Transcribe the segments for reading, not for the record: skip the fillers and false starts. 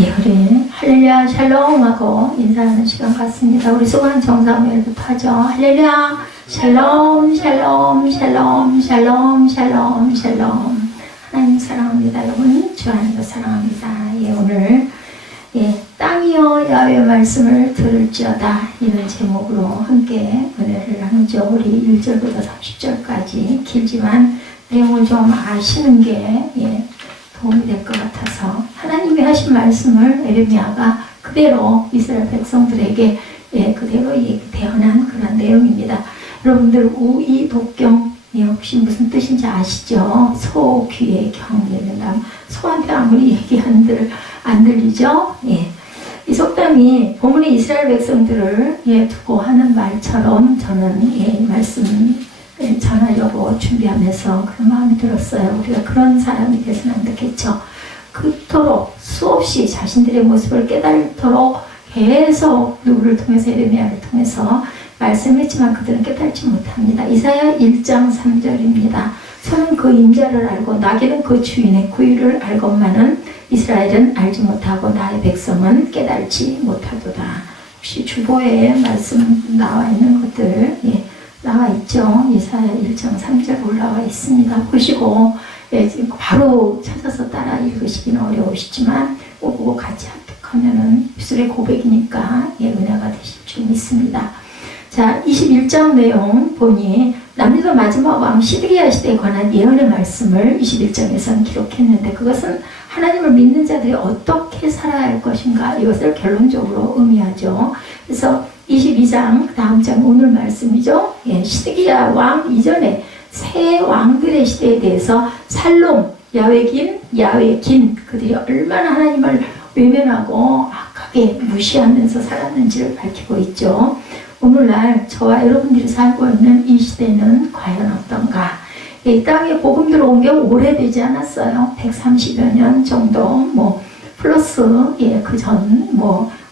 예, 우리 할렐루야 샬롬 하고 인사하는 시간 같습니다. 우리 수고한 정사무엘부터 하죠. 할렐루야 샬롬 샬롬 샬롬 샬롬 샬롬 샬롬. 하나님 사랑합니다. 여러분 주 안에서 사랑합니다. 예, 오늘 땅이여 야훼 말씀을 들을지어다 이런 제목으로 함께 은혜를 나누죠. 우리 1절부터 30절까지 길지만 내용을 좀 아시는 게 도움이 될 것 같아서 하나님이 하신 말씀을 에레미야가 그대로 이스라엘 백성들에게 그대로 대언한 그런 내용입니다. 여러분들 우이 독경 혹시 무슨 뜻인지 아시죠? 소 귀에 경 예민감. 소한테 아무리 얘기한들 안 들리죠? 이 속담이 본문의 이스라엘 백성들을 두고 하는 말처럼 저는 이 말씀 전하려고 준비하면서 그런 마음이 들었어요. 우리가 그런 사람이 되서는 안 되겠죠. 그토록 수없이 자신들의 모습을 깨달도록 계속 누구를 통해서 에레미야를 통해서 말씀했지만 그들은 깨달지 못합니다. 이사야 1장 3절입니다. 소는 그 임자를 알고 나귀는 그 주인의 구유를 알건만은 이스라엘은 알지 못하고 나의 백성은 깨달지 못하도다. 혹시 주보에 말씀 나와 있는 것들 나와 있죠. 이사야 1장 3절 올라와 있습니다. 보시고 지금 바로 찾아서 따라 읽으시기는 어려우시지만 보고 같이 합독하면은 입술의 고백이니까 은혜가 되실 줄 믿습니다. 자, 21장 내용 보니 남유다 마지막 왕 시드기야 시대에 관한 예언의 말씀을 21장에서는 기록했는데 그것은 하나님을 믿는 자들이 어떻게 살아야 할 것인가 이것을 결론적으로 의미하죠. 그래서 22장 다음 장 오늘 말씀이죠. 시드기야 왕 이전에 새 왕들의 시대에 대해서 살롬, 야훼긴 그들이 얼마나 하나님을 외면하고 악하게 무시하면서 살았는지를 밝히고 있죠. 오늘날 저와 여러분들이 살고 있는 이 시대는 과연 어떤가? 이 땅에 복음 들어온 게 오래되지 않았어요. 130여 년 정도 플러스 그 전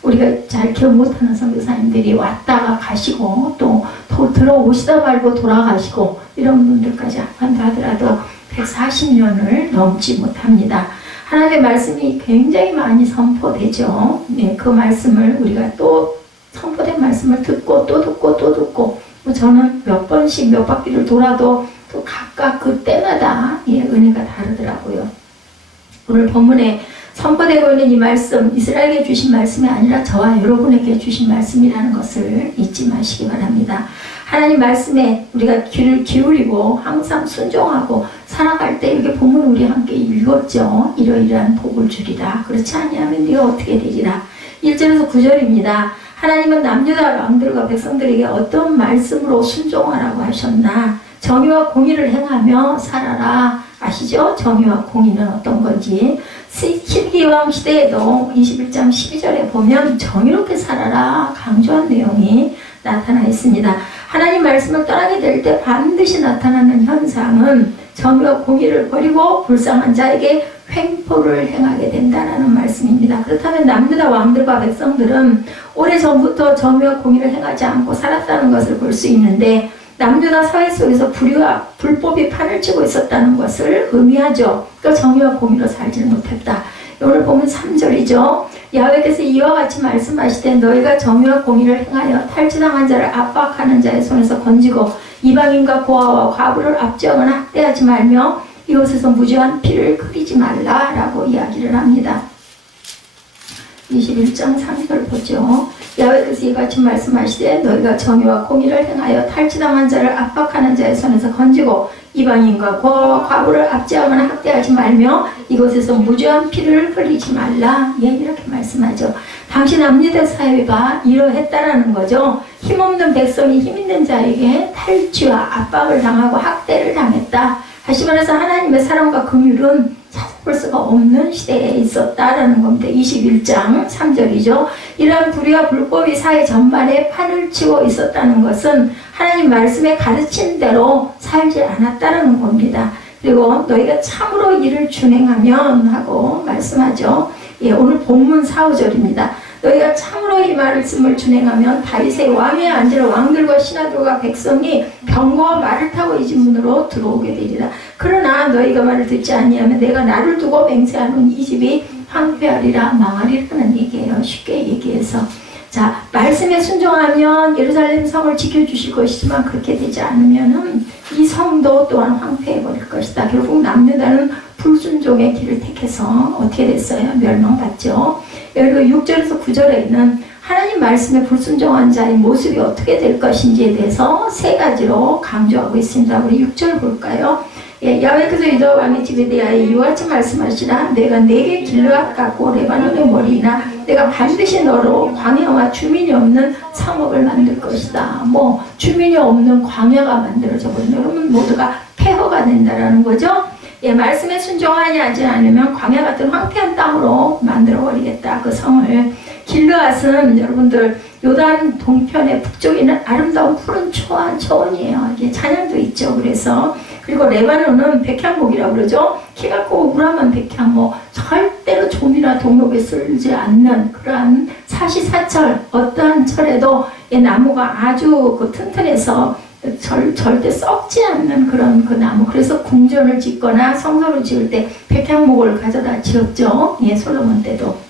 우리가 잘 기억 못하는 선교사님들이 왔다가 가시고 또 들어오시다 말고 돌아가시고 이런 분들까지 합한다 하더라도 140년을 넘지 못합니다. 하나님의 말씀이 굉장히 많이 선포되죠. 그 말씀을 우리가 또 선포된 말씀을 듣고 또 듣고 저는 몇 번씩 몇 바퀴를 돌아도 또 각각 그 때마다 은혜가 다르더라고요. 오늘 본문에 선포되고 있는 이 말씀, 이스라엘에게 주신 말씀이 아니라 저와 여러분에게 주신 말씀이라는 것을 잊지 마시기 바랍니다. 하나님 말씀에 우리가 귀를 기울이고 항상 순종하고 살아갈 때 이렇게 본문 우리 함께 읽었죠. 이러이러한 복을 주리라. 그렇지 아니하면 네가 어떻게 되리라. 1절에서 9절입니다. 하나님은 남유다 왕들과 백성들에게 어떤 말씀으로 순종하라고 하셨나? 정의와 공의를 행하며 살아라. 아시죠? 정의와 공의는 어떤 건지. 시드기야 왕 시대에도 21장 12절에 보면 정의롭게 살아라 강조한 내용이 나타나 있습니다. 하나님 말씀을 떠나게 될 때 반드시 나타나는 현상은 정의와 공의를 버리고 불쌍한 자에게 횡포를 행하게 된다는 말씀입니다. 그렇다면 남유다 왕들과 백성들은 오래전부터 정의와 공의를 행하지 않고 살았다는 것을 볼 수 있는데 남유다 사회 속에서 불의와 불법이 판을 치고 있었다는 것을 의미하죠. 그러니까 정의와 공의로 살지는 못했다. 오늘 보면 3절이죠. 야훼께서 이와 같이 말씀하시되 너희가 정의와 공의를 행하여 탈취당한 자를 압박하는 자의 손에서 건지고 이방인과 고아와 과부를 압제하거나 학대하지 말며 이곳에서 무죄한 피를 흘리지 말라라고 이야기를 합니다. 21장 3절 보죠. 야훼께서 이같이 말씀하시되 너희가 정의와 공의를 행하여 탈취당한 자를 압박하는 자의 손에서 건지고 이방인과 고아와 과부를 압제하거나 학대하지 말며 이곳에서 무죄한 피를 흘리지 말라. 이렇게 말씀하죠. 당시 남유다 사회가 이러했다라는 거죠. 힘없는 백성이 힘있는 자에게 탈취와 압박을 당하고 학대를 당했다. 다시 말해서 하나님의 사랑과 긍휼은 찾아볼 수가 없는 시대에 있었다라는 겁니다. 21장 3절이죠. 이러한 불의와 불법이 사회 전반에 판을 치고 있었다는 것은 하나님 말씀에 가르친 대로 살지 않았다라는 겁니다. 그리고 너희가 참으로 이를 준행하면 하고 말씀하죠. 오늘 본문 4, 5절입니다. 너희가 참으로 이 말씀을 준행하면 다윗의 왕위에 앉을 왕들과 신하들과 백성이 병거와 말을 타고 이 집 문으로 들어오게 되리라. 그러나 너희가 말을 듣지 아니하면 내가 나를 두고 맹세하는 이 집이 황폐하리라 망하리라는 얘기예요. 쉽게 얘기해서. 자, 말씀에 순종하면 예루살렘 성을 지켜주실 것이지만 그렇게 되지 않으면은 이 성도 또한 황폐해버릴 것이다. 결국 남유다는 불순종의 길을 택해서 어떻게 됐어요? 멸망받죠. 그리고 6절에서 9절에 있는 하나님 말씀에 불순종한 자의 모습이 어떻게 될 것인지에 대해서 세 가지로 강조하고 있습니다. 우리 6절 볼까요? 예, 야훼께서 유다 왕의 집에 대하여 이와 같이 말씀하시라. 내가 네게 길르앗 같고 레바논의 머리이나 내가 반드시 너로 광야와 주민이 없는 성읍을 만들 것이다. 뭐 주민이 없는 광야가 만들어져 버리면 여러분 모두가 폐허가 된다라는 거죠. 예, 말씀에 순종하지 않으면 광야 같은 황폐한 땅으로 만들어 버리겠다. 그 성을. 길르앗은 여러분들 요단 동편의 북쪽에 있는 아름다운 푸른 초원이에요. 이게 찬양도 있죠. 그래서 그리고 레바논은 백향목이라고 그러죠. 키가 크고 우람한 백향목, 절대로 좀이나 동록에 쓸지 않는 그러한 사시사철, 어떠한 철에도 이 나무가 아주 그 튼튼해서 절대 썩지 않는 그런 그 나무. 그래서 궁전을 짓거나 성소를 지을 때 백향목을 가져다 지었죠. 예, 솔로몬 때도.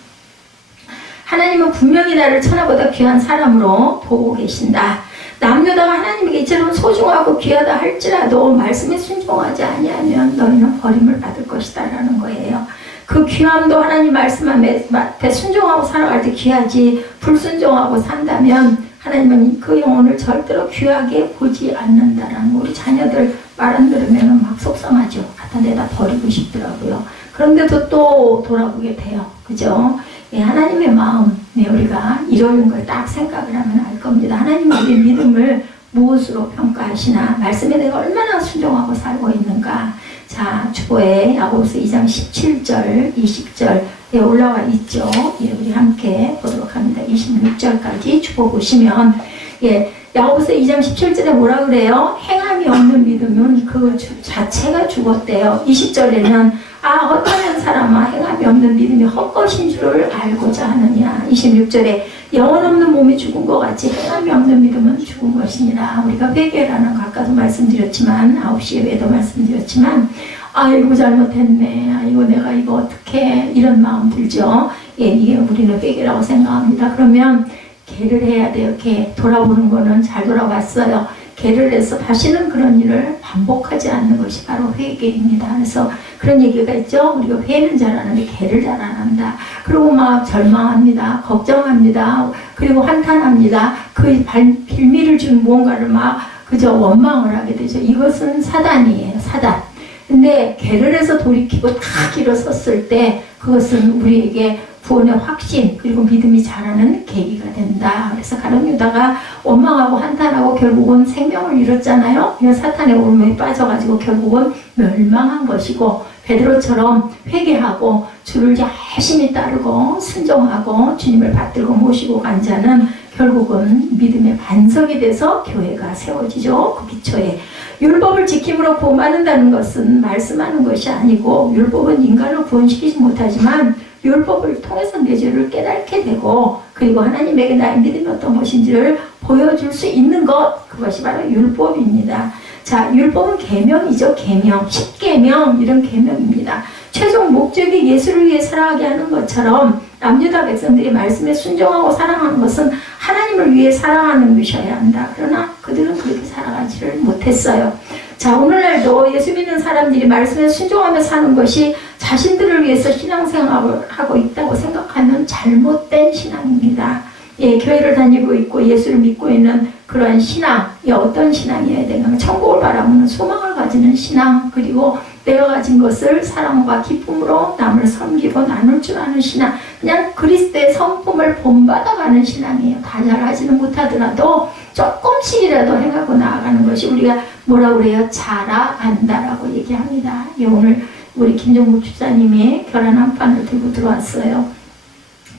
하나님은 분명히 나를 천하보다 귀한 사람으로 보고 계신다. 남유다가 하나님에게 이처럼 소중하고 귀하다 할지라도 말씀에 순종하지 아니하면 너희는 버림을 받을 것이다 라는 거예요. 그 귀함도 하나님 말씀 앞에 순종하고 살아갈 때 귀하지, 불순종하고 산다면 하나님은 그 영혼을 절대로 귀하게 보지 않는다라는 거. 우리 자녀들 말 안 들으면 막 속상하죠. 갖다 내다 버리고 싶더라고요. 그런데도 또 돌아보게 돼요. 그죠? 예, 하나님의 마음, 네, 우리가 이러는 걸 딱 생각을 하면 알 겁니다. 하나님은 우리 믿음을 무엇으로 평가하시나? 말씀에 내가 얼마나 순종하고 살고 있는가? 자, 주보에 야고보서 2장 17절, 20절에 올라와 있죠. 예, 우리 함께 보도록 합니다. 26절까지 주보 보시면, 예, 야고보서 2장 17절에 뭐라 그래요? 행함이 없는 믿음은 그 자체가 죽었대요. 20절에는 어떠한 사람아 행함이 없는 믿음이 헛것인 줄을 알고자 하느냐. 26절에 영혼 없는 몸이 죽은 것 같이 행함이 없는 믿음은 죽은 것이니라. 우리가 회개라는 거 아까도 말씀드렸지만 9시에 외도 말씀드렸지만 아이고 잘못했네. 아이고 내가 이거 어떻게 이런 마음 들죠. 예, 이게 우리는 회개라고 생각합니다. 그러면 개를 해야 돼요. 개. 돌아보는 거는 잘 돌아봤어요. 개를 해서 다시는 그런 일을 반복하지 않는 것이 바로 회개입니다. 그래서 그런 얘기가 있죠. 우리가 회는 잘하는데 개를 잘 안 한다. 그리고 막 절망합니다. 걱정합니다. 그리고 한탄합니다. 그 빌미를 준 무언가를 막 그저 원망을 하게 되죠. 이것은 사단이에요. 사단. 근데 개를 해서 돌이키고 딱 일어섰을 때 그것은 우리에게 구원의 확신 그리고 믿음이 자라는 계기가 된다. 그래서 가룟 유다가 원망하고 한탄하고 결국은 생명을 잃었잖아요. 사탄의 올무에 빠져가지고 결국은 멸망한 것이고 베드로처럼 회개하고 주를 열심히 따르고 순종하고 주님을 받들고 모시고 간 자는 결국은 믿음의 반석이 돼서 교회가 세워지죠. 그 기초에. 율법을 지킴으로 구원받는다는 것은 말씀하는 것이 아니고 율법은 인간을 구원시키지 못하지만 율법을 통해서 내 죄를 깨닫게 되고 그리고 하나님에게 나의 믿음이 어떤 것인지를 보여줄 수 있는 것 그것이 바로 율법입니다. 자, 율법은 계명이죠. 계명, 10계명 이런 계명입니다. 최종 목적이 예수를 위해 살아가게 하는 것처럼 남유다 백성들이 말씀에 순종하고 사랑하는 것은 하나님을 위해 사랑하는 것이어야 한다. 그러나 그들은 그렇게 살아가지를 못했어요. 자, 오늘날도 예수 믿는 사람들이 말씀에 순종하며 사는 것이 자신들을 위해서 신앙생활을 하고 있다고 생각하는 잘못된 신앙입니다. 예, 교회를 다니고 있고 예수를 믿고 있는 그러한 신앙이 어떤 신앙이어야 되는가? 천국을 바라보는 소망을 가지는 신앙, 그리고 내가 가진 것을 사랑과 기쁨으로 남을 섬기고 나눌 줄 아는 신앙, 그냥 그리스도의 성품을 본받아가는 신앙이에요. 다 잘하지는 못하더라도 조금씩이라도 행하고 나아가는 것이 우리가 뭐라 그래요? 자라간다라고 얘기합니다. 예, 오늘 우리 김종국 집사님이 계란 한 판을 들고 들어왔어요.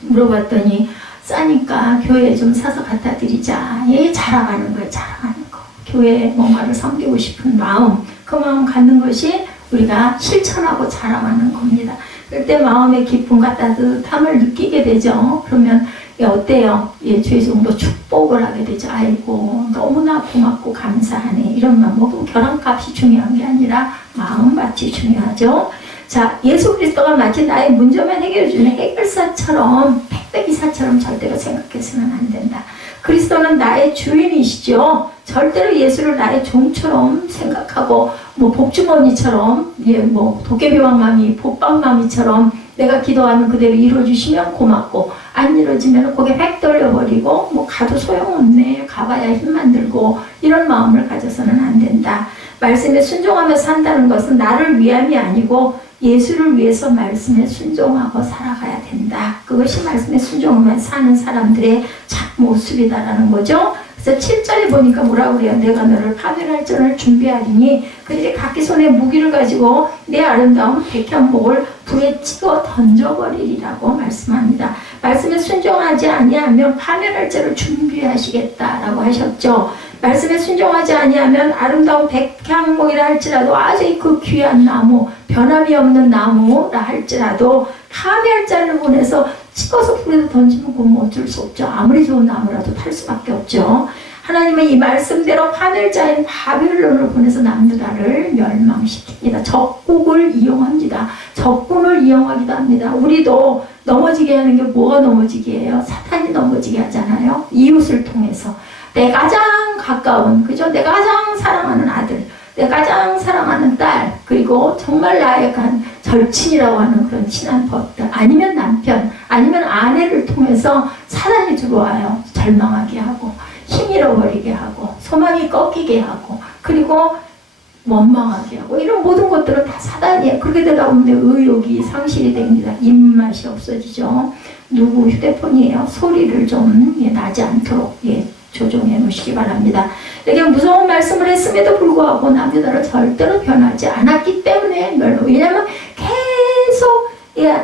물어봤더니 싸니까 교회에 좀 사서 갖다 드리자. 예, 자라가는 거예요. 자라가는 거. 교회에 뭔가를 섬기고 싶은 마음, 그 마음 갖는 것이 우리가 실천하고 자라가는 겁니다. 그때 마음의 기쁨과 따뜻함을 느끼게 되죠. 그러면 어때요? 예, 주의 종도 축복을 하게 되죠. 아이고 너무나 고맙고 감사하네. 이런 마음. 뭐 계란값이 중요한 게 아니라 마음밭이 중요하죠. 자, 예수 그리스도가 마치 나의 문제만 해결해주는 해결사처럼, 택배기사처럼 절대로 생각해서는 안 된다. 그리스도는 나의 주인이시죠. 절대로 예수를 나의 종처럼 생각하고, 뭐 복주머니처럼, 뭐 도깨비왕마미, 복방마미처럼 내가 기도하면 그대로 이루어주시면 고맙고, 안 이루어지면 고개 백 돌려버리고, 뭐 가도 소용없네, 가봐야 힘만 들고, 이런 마음을 가져서는 안 된다. 말씀에 순종하며 산다는 것은 나를 위함이 아니고 예수를 위해서 말씀에 순종하고 살아가야 된다. 그것이 말씀에 순종하며 사는 사람들의 참 모습이다라는 거죠. 그래서 7절에 보니까 뭐라고 그래요? 내가 너를 파멸할 전을 준비하리니 그들이 각기 손에 무기를 가지고 내 아름다운 백향목을 불에 찍어 던져버리리라고 말씀합니다. 말씀에 순종하지 아니하면 파멸할 전을 준비하시겠다라고 하셨죠. 말씀에 순종하지 아니하면 아름다운 백향목이라 할지라도 아주 그 귀한 나무, 변함이 없는 나무라 할지라도 파멸자를 보내서 찍어서 불에도 던지면 그건 어쩔 수 없죠. 아무리 좋은 나무라도 탈 수밖에 없죠. 하나님은 이 말씀대로 파멸자인 바벨론을 보내서 남유다를 멸망시킵니다. 적국을 이용합니다. 적군을 이용하기도 합니다. 우리도 넘어지게 하는 게 뭐가 넘어지게 해요? 사탄이 넘어지게 하잖아요. 이웃을 통해서. 내 가장 가까운, 그죠? 내가 가장 사랑하는 아들, 내가 가장 사랑하는 딸, 그리고 정말 나의 절친이라고 하는 그런 친한 벗들, 아니면 남편, 아니면 아내를 통해서 사단이 들어와요. 절망하게 하고, 힘 잃어버리게 하고, 소망이 꺾이게 하고, 그리고 원망하게 하고, 이런 모든 것들은 다 사단이에요. 그렇게 되다 보면 의욕이 상실이 됩니다. 입맛이 없어지죠. 누구 휴대폰이에요? 소리를 좀 나지 않도록 조정해 놓으시기 바랍니다. 이렇게 무서운 말씀을 했음에도 불구하고 남유다를 절대로 변하지 않았기 때문에 왜냐하면 계속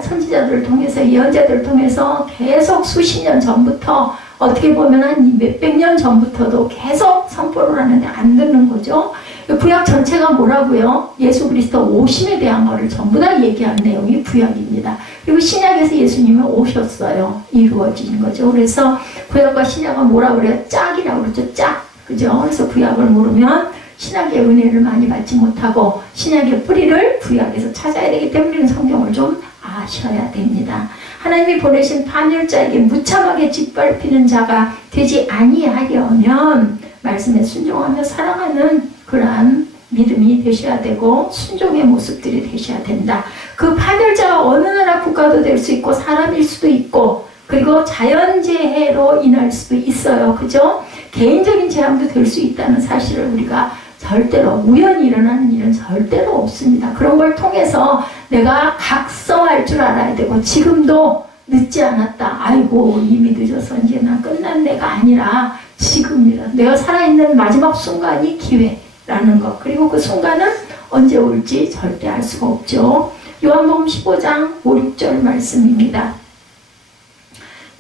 선지자들을 통해서 예언자들을 통해서 계속 수십 년 전부터 어떻게 보면 한 몇백 년 전부터도 계속 선포를 하는데 안 듣는 거죠. 구약 전체가 뭐라고요? 예수 그리스도 오심에 대한 거를 전부 다 얘기한 내용이 구약입니다. 그리고 신약에서 예수님은 오셨어요. 이루어진 거죠. 그래서 구약과 신약은 뭐라고 그래요? 짝이라고 그러죠. 짝. 그죠? 그래서 구약을 모르면 신약의 은혜를 많이 받지 못하고 신약의 뿌리를 구약에서 찾아야 되기 때문에 우리는 성경을 좀 아셔야 됩니다. 하나님이 보내신 파멸자에게 무참하게 짓밟히는 자가 되지 아니하려면 말씀에 순종하며 살아가는 그러한 믿음이 되셔야 되고 순종의 모습들이 되셔야 된다. 그 파멸자가 어느 나라 국가도 될 수 있고 사람일 수도 있고 그리고 자연재해로 인할 수도 있어요. 그죠? 개인적인 재앙도 될 수 있다는 사실을 우리가 절대로 우연히 일어나는 일은 절대로 없습니다. 그런 걸 통해서 내가 각성할 줄 알아야 되고 지금도 늦지 않았다. 아이고 이미 늦어서 이제 난 끝난 내가 아니라 지금이라 내가 살아있는 마지막 순간이 기회라는 것. 그리고 그 순간은 언제 올지 절대 알 수가 없죠. 요한복음 15장 5, 6절 말씀입니다.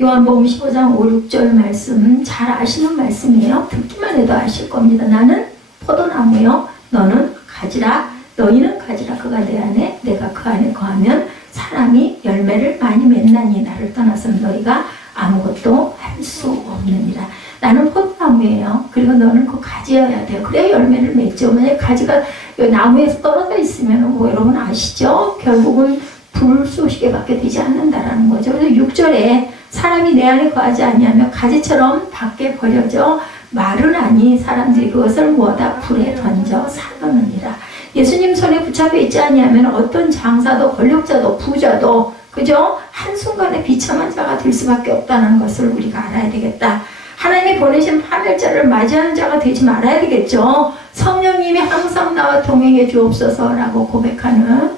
요한복음 15장 5, 6절 말씀 잘 아시는 말씀이에요. 듣기만 해도 아실 겁니다. 나는 포도나무요 너는 가지라. 너희는 가지라. 그가 내 안에 내가 그 안에 거하면 사람이 열매를 많이 맺나니 나를 떠나서는 너희가 아무것도 할 수 없느니라. 나는 포도나무예요. 그리고 너는 그 가지여야 돼요. 그래야 열매를 맺죠. 만약 가지가 나무에서 떨어져 있으면 뭐 여러분 아시죠? 결국은 불 쏘시게 밖에 되지 않는다라는 거죠. 그래서 6절에 사람이 내 안에 거하지 아니하면 가지처럼 밖에 버려져 마르나니 사람들이 그것을 모아다 불에 던져 사르느니라. 예수님 손에 붙잡혀 있지 아니하면 어떤 장사도 권력자도 부자도 그죠? 한순간에 비참한 자가 될 수밖에 없다는 것을 우리가 알아야 되겠다. 하나님이 보내신 파멸자를 맞이하는 자가 되지 말아야 되겠죠. 성령님이 항상 나와 동행해 주옵소서라고 고백하는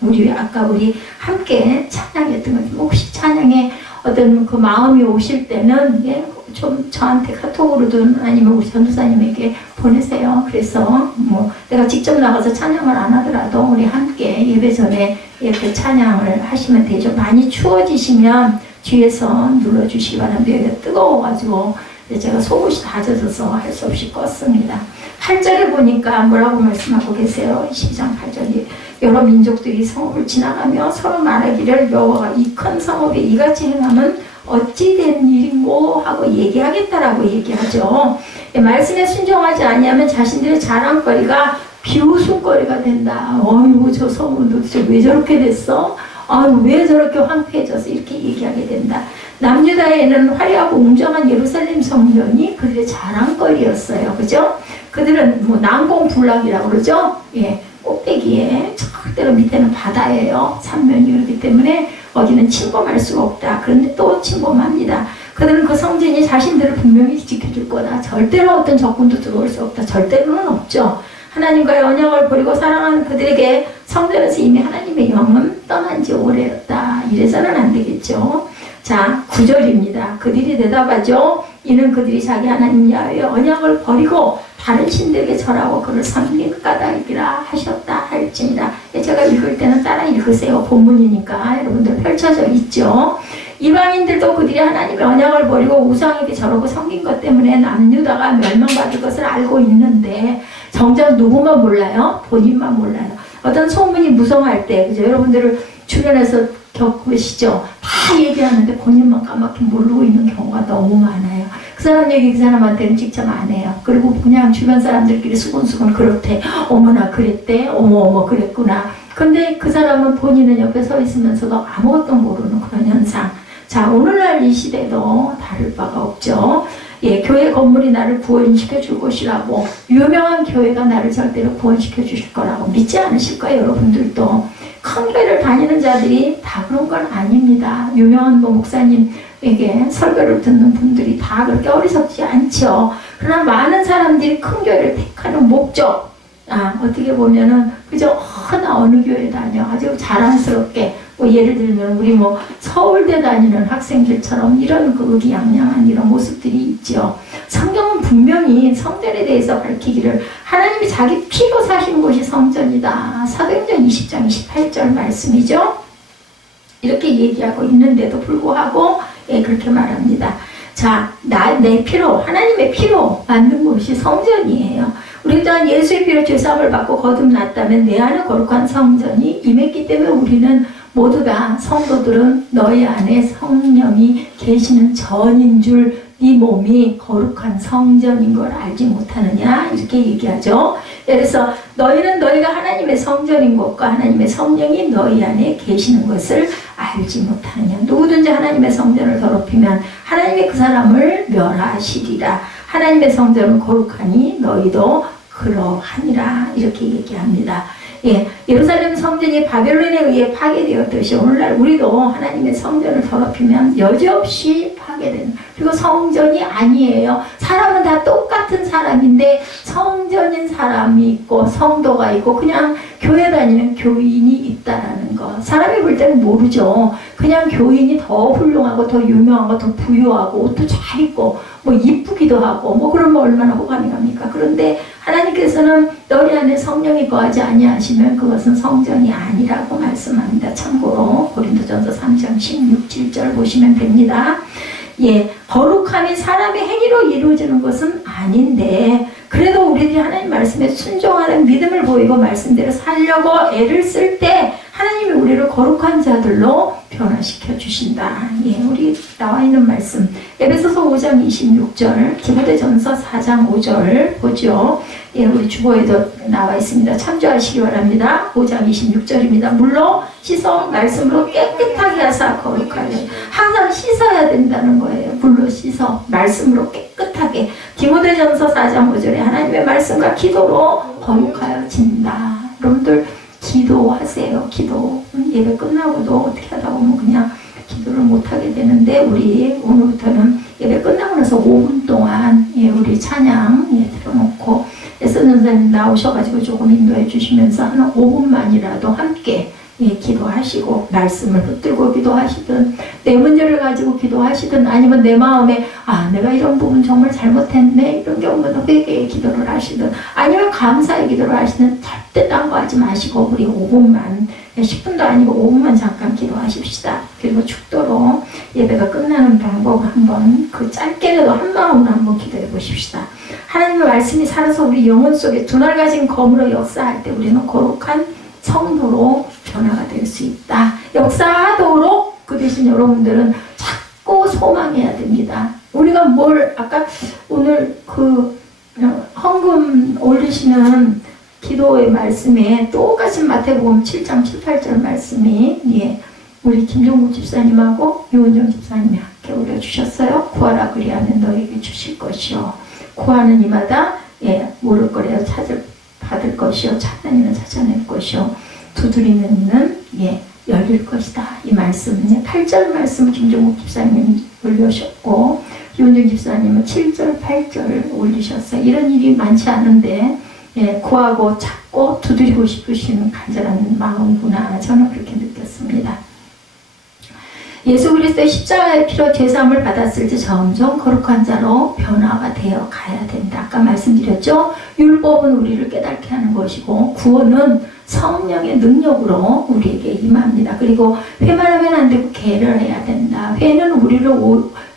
우리 함께 찬양했던 것 혹시 찬양에 어떤 그 마음이 오실 때는 좀 저한테 카톡으로든 아니면 우리 전도사님에게 보내세요. 그래서 뭐 내가 직접 나가서 찬양을 안 하더라도 우리 함께 예배 전에 이렇게 찬양을 하시면 되죠. 많이 추워지시면 뒤에서 눌러주시기 바랍니다. 여기가 뜨거워가지고 제가 속옷이 다 젖어서 할 수 없이 껐습니다. 8절에 보니까 뭐라고 말씀하고 계세요? 12장 8절이 여러 민족들이 성읍을 지나가며 서로 말하기를 여호와가 이 큰 성읍에 이같이 행하면 어찌 된 일인고 하고 얘기하겠다라고 얘기하죠. 말씀에 순종하지 아니하면 자신들의 자랑거리가 비웃음거리가 된다. 어이구 저 성은 도대체 왜 저렇게 됐어? 아유 왜 저렇게 황폐해져서 이렇게 얘기하게 된다. 남유다에는 화려하고 웅장한 예루살렘 성전이 그들의 자랑거리였어요. 그죠? 그들은 뭐 난공불락이라고 그러죠? 예, 꼭대기에 절대로 밑에는 바다예요. 삼면이 그렇기 때문에 거기는 침범할 수가 없다. 그런데 또 침범합니다. 그들은 그 성전이 자신들을 분명히 지켜줄 거다. 절대로 어떤 적군도 들어올 수 없다. 절대로는 없죠. 하나님과의 언약을 버리고 사랑하는 그들에게 성전에서 이미 하나님의 영은 떠난 지 오래였다. 이래서는 안 되겠죠. 자, 9절입니다. 그들이 대답하죠. 이는 그들이 자기 하나님 야훼의 언약을 버리고 다른 신들에게 절하고 그를 섬긴 까닭이라 하셨다 할지니라. 제가 읽을 때는 따라 읽으세요. 본문이니까 여러분들 펼쳐져 있죠. 이방인들도 그들이 하나님의 언약을 버리고 우상에게 절하고 섬긴 것 때문에 남유다가 멸망받을 것을 알고 있는데 정작 누구만 몰라요? 본인만 몰라요. 어떤 소문이 무성할 때, 그죠? 여러분들을 주변에서 겪으시죠? 다 얘기하는데 본인만 까맣게 모르고 있는 경우가 너무 많아요. 그 사람 얘기 그 사람한테는 직접 안 해요. 그리고 그냥 주변 사람들끼리 수근수근 그렇대. 어머나 그랬대. 어머 그랬구나. 근데 그 사람은 본인은 옆에 서 있으면서도 아무것도 모르는 그런 현상. 자, 오늘날 이 시대도 다를 바가 없죠. 예, 교회 건물이 나를 구원시켜 줄 것이라고, 유명한 교회가 나를 절대로 구원시켜 주실 거라고 믿지 않으실까요? 여러분들도 큰 교회를 다니는 자들이 다 그런 건 아닙니다. 유명한 목사님에게 설교를 듣는 분들이 다 그렇게 어리석지 않죠. 그러나 많은 사람들이 큰 교회를 택하는 목적, 어떻게 보면은 그저 어느 교회 다녀 아주 자랑스럽게, 뭐 예를 들면 우리 뭐 서울대 다니는 학생들처럼 이런 그 의기양양한 이런 모습들이 있죠. 성경은 분명히 성전에 대해서 밝히기를 하나님이 자기 피로 사신 곳이 성전이다. 사도행전 20장 28절 말씀이죠. 이렇게 얘기하고 있는데도 불구하고 그렇게 말합니다. 자, 내 피로, 하나님의 피로 만든 곳이 성전이에요. 우리 또한 예수의 피로 죄사함을 받고 거듭났다면 내 안에 거룩한 성전이 임했기 때문에 우리는 모두 다 성도들은 너희 안에 성령이 계시는 전인 줄 네 몸이 거룩한 성전인 걸 알지 못하느냐 이렇게 얘기하죠. 그래서 너희는 너희가 하나님의 성전인 것과 하나님의 성령이 너희 안에 계시는 것을 알지 못하느냐. 누구든지 하나님의 성전을 더럽히면 하나님이 그 사람을 멸하시리라. 하나님의 성전은 거룩하니 너희도 그러하니라 이렇게 얘기합니다. 예, 예루살렘 성전이 바벨론에 의해 파괴되었듯이 오늘날 우리도 하나님의 성전을 더럽히면 여지없이 파괴되는, 그리고 성전이 아니에요. 사람은 다 똑같은 사람인데 성전인 사람이 있고 성도가 있고 그냥 교회 다니는 교인이 있다라는 거. 사람이 볼 때는 모르죠. 그냥 교인이 더 훌륭하고 더 유명하고 더 부유하고 옷도 잘 입고 뭐 이쁘기도 하고 뭐 그러면 얼마나 호감이 갑니까? 그런데 하나님께서는 너희 안에 성령이 거하지 아니하시면 그것은 성전이 아니라고 말씀합니다. 참고로 고린도전서 3장 16, 17절 보시면 됩니다. 예, 거룩함이 사람의 행위로 이루어지는 것은 아닌데 그래도 우리들이 하나님 말씀에 순종하는 믿음을 보이고 말씀대로 살려고 애를 쓸 때 하나님이 우리를 거룩한 자들로 변화시켜 주신다. 예, 우리 나와 있는 말씀 에베소서 5장 26절, 디모데전서 4장 5절 보죠. 예, 우리 주보에도 나와 있습니다. 참조하시기 바랍니다. 5장 26절입니다. 물로 씻어 말씀으로 깨끗하게 하사 거룩하게. 항상 씻어야 된다는 거예요. 물로 씻어 말씀으로 깨끗하게. 디모데전서 4장 5절에 하나님의 말씀과 기도로 거룩하여진다. 여러분들 기도하세요. 기도. 예배 끝나고도 어떻게 하다 보면 그냥 기도를 못하게 되는데 우리 오늘부터는 예배 끝나고 나서 5분 동안 우리 찬양 들어놓고 애써 전사님 나오셔가지고 조금 인도해 주시면서 한 5분만이라도 함께 기도하시고 말씀을 붙들고 기도하시든 내 문제를 가지고 기도하시든 아니면 내 마음에 내가 이런 부분 정말 잘못했네 이런 경우는 회개의 기도를 하시든 아니면 감사의 기도를 하시든 절대 딴 거 하지 마시고 우리 5분만 10분도 아니고 5분만 잠깐 기도하십시다. 그리고 축도로 예배가 끝나는 방법을 한번 그 짧게라도 한 마음으로 한번 기도해 보십시다. 하나님의 말씀이 살아서 우리 영혼 속에 두날 가진 검으로 역사할 때 우리는 거룩한 성도로 변화가 될 수 있다. 역사하도록 그 대신 여러분들은 자꾸 소망해야 됩니다. 우리가 뭘 아까 오늘 그 헌금 올리시는 기도의 말씀에 똑같이 마태복음 7장 7, 8절 말씀이 우리 김종국 집사님하고 유은정 집사님이 함께 올려주셨어요. 구하라 그리하면 너에게 주실 것이요 구하는 이마다 물을 거래야 받을 것이요 찾는 찾아낼 것이요 두드리는 이는 열릴 것이다. 이 말씀 8절 말씀 김종국 집사님 올려주셨고 유은정 집사님은 7절 8절 올리셨어요. 이런 일이 많지 않은데 구하고 찾고 두드리고 싶으신 간절한 마음이구나 저는 그렇게 느꼈습니다. 예수 그리스도의 십자가의 피로 죄사함을 받았을 때 점점 거룩한 자로 변화가 되어 가야 된다. 아까 말씀드렸죠. 율법은 우리를 깨닫게 하는 것이고 구원은 성령의 능력으로 우리에게 임합니다. 그리고 회만 하면 안 되고 개를 해야 된다. 회는 우리를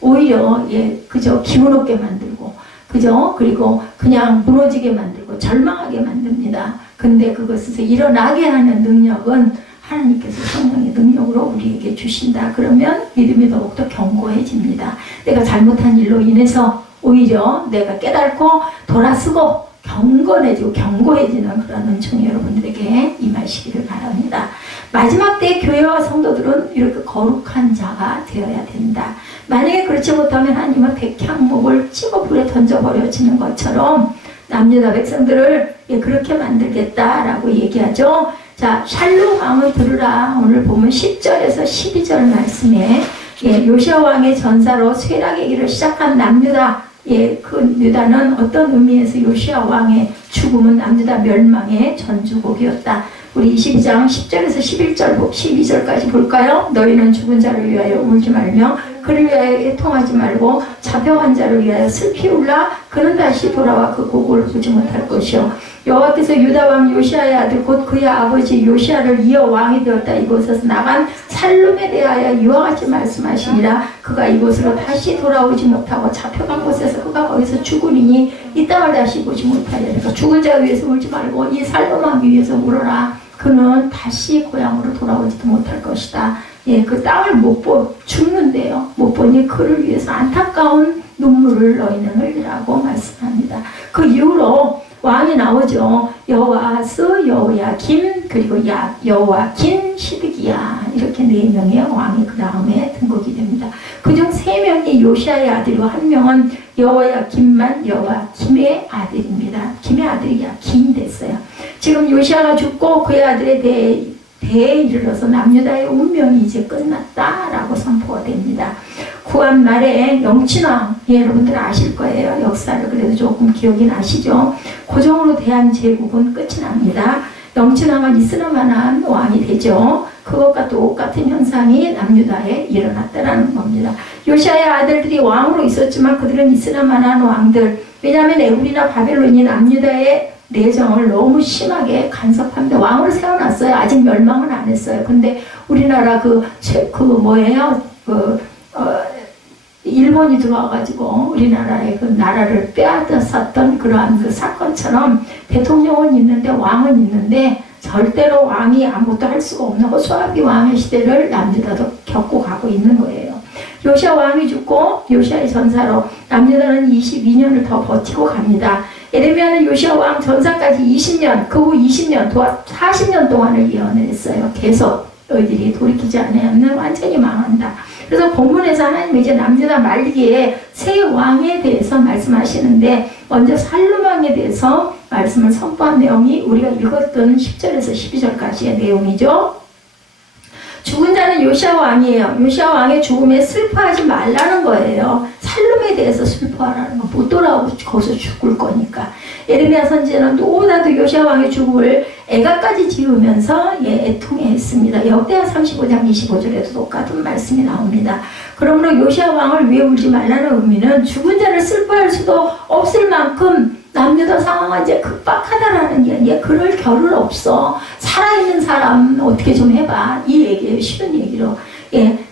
오히려 그저 기운 없게 만들고 그죠? 그리고 그냥 무너지게 만들고 절망하게 만듭니다. 근데 그것에서 일어나게 하는 능력은 하나님께서 성령의 능력으로 우리에게 주신다. 그러면 믿음이 더욱더 견고해집니다. 내가 잘못한 일로 인해서 오히려 내가 깨닫고 돌아서고 경건해지고 견고해지는 그런 은총이 여러분들에게 임하시기를 바랍니다. 마지막 때 교회와 성도들은 이렇게 거룩한 자가 되어야 된다. 만약에 그렇지 못하면 하나님은 백향목을 찍어 불에 던져버려지는 것처럼 남유다 백성들을 그렇게 만들겠다라고 얘기하죠. 자, 샬롬 왕을 들으라. 오늘 보면 10절에서 12절 말씀에 요시아 왕의 전사로 쇠락의 길을 시작한 남유다. 그 유다는 어떤 의미에서 요시아 왕의 죽음은 남유다 멸망의 전주곡이었다. 우리 22장 10절에서 11절, 12절까지 볼까요? 너희는 죽은 자를 위하여 울지 말며 그를 위하여 애통하지 말고 잡혀간 자를 위하여 슬피 울라. 그는 다시 돌아와 그 곡을 보지 못할 것이요 여호와께서 유다 왕 요시아의 아들 곧 그의 아버지 요시아를 이어 왕이 되었다. 이곳에서 나간 살룸에 대하여 이와 같이 말씀하시니라. 그가 이곳으로 다시 돌아오지 못하고 잡혀간 곳에서 그가 거기서 죽으리니 이 땅을 다시 보지 못하리라. 그러니까 죽은 자 위해서 울지 말고 이 살룸 왕 위해서 울어라. 그는 다시 고향으로 돌아오지도 못할 것이다. 그 땅을 못 죽는데요. 못 보니 그를 위해서 안타까운 눈물을 너희는 흘리라고 말씀합니다. 그 이후로 왕이 나오죠. 여호아스, 여호야김, 그리고 여호와긴, 시드기야 이렇게 4명의 왕이 그 다음에 등극이 됩니다. 그중 3명이 요시아의 아들이고 1명은 여호야김만 여호와김의 아들입니다. 김의 아들이 야긴이 됐어요. 지금 요시아가 죽고 그의 아들에 대해 이르러서 남유다의 운명이 이제 끝났다라고 선포가 됩니다. 구한 말에 영친왕, 여러분들 아실 거예요. 역사를 그래도 조금 기억이 나시죠. 고종으로 대한 제국은 끝이 납니다. 영친왕은 있으나 마나한 왕이 되죠. 그것과 똑같은 현상이 남유다에 일어났다는 겁니다. 요시아의 아들들이 왕으로 있었지만 그들은 있으나 마나한 왕들, 왜냐하면 에굴이나 바벨론이 남유다의 내정을 너무 심하게 간섭합니다. 왕을 세워놨어요. 아직 멸망은 안 했어요. 근데 우리나라 일본이 들어와가지고 우리나라의 그 나라를 빼앗았었던 그러한 그 사건처럼 대통령은 있는데 왕은 있는데 절대로 왕이 아무것도 할 수가 없는 호소아비 왕의 시대를 남유다도 겪고 가고 있는 거예요. 요시아 왕이 죽고 요시아의 전사로 남유다는 22년을 더 버티고 갑니다. 에레미야는 요시아 왕 전사까지 20년, 그 후 20년, 40년 동안을 예언을 했어요. 계속 너희들이 돌이키지 않으면 완전히 망한다. 그래서 본문에서 하나님이 이제 남유다 말기에 새 왕에 대해서 말씀하시는데 먼저 살룸 왕에 대해서 말씀을 선포한 내용이 우리가 읽었던 10절에서 12절까지의 내용이죠. 죽은 자는 요시아 왕이에요. 요시아 왕의 죽음에 슬퍼하지 말라는 거예요. 살룸에 대해서 슬퍼하라는 거. 못 돌아오고 거기서 죽을 거니까. 예레미야 선지자는 또다도 요시아 왕의 죽음을 애가까지 지으면서 애통해했습니다. 역대하 35장 25절에도 똑같은 말씀이 나옵니다. 그러므로 요시아 왕을 왜 울지 말라는 의미는 죽은 자를 슬퍼할 수도 없을 만큼 남유다 상황은 이제 급박하다라는 이야기에 그럴 겨를 없어. 살아있는 사람 어떻게 좀 해봐. 이 얘기예요. 쉬운 얘기로.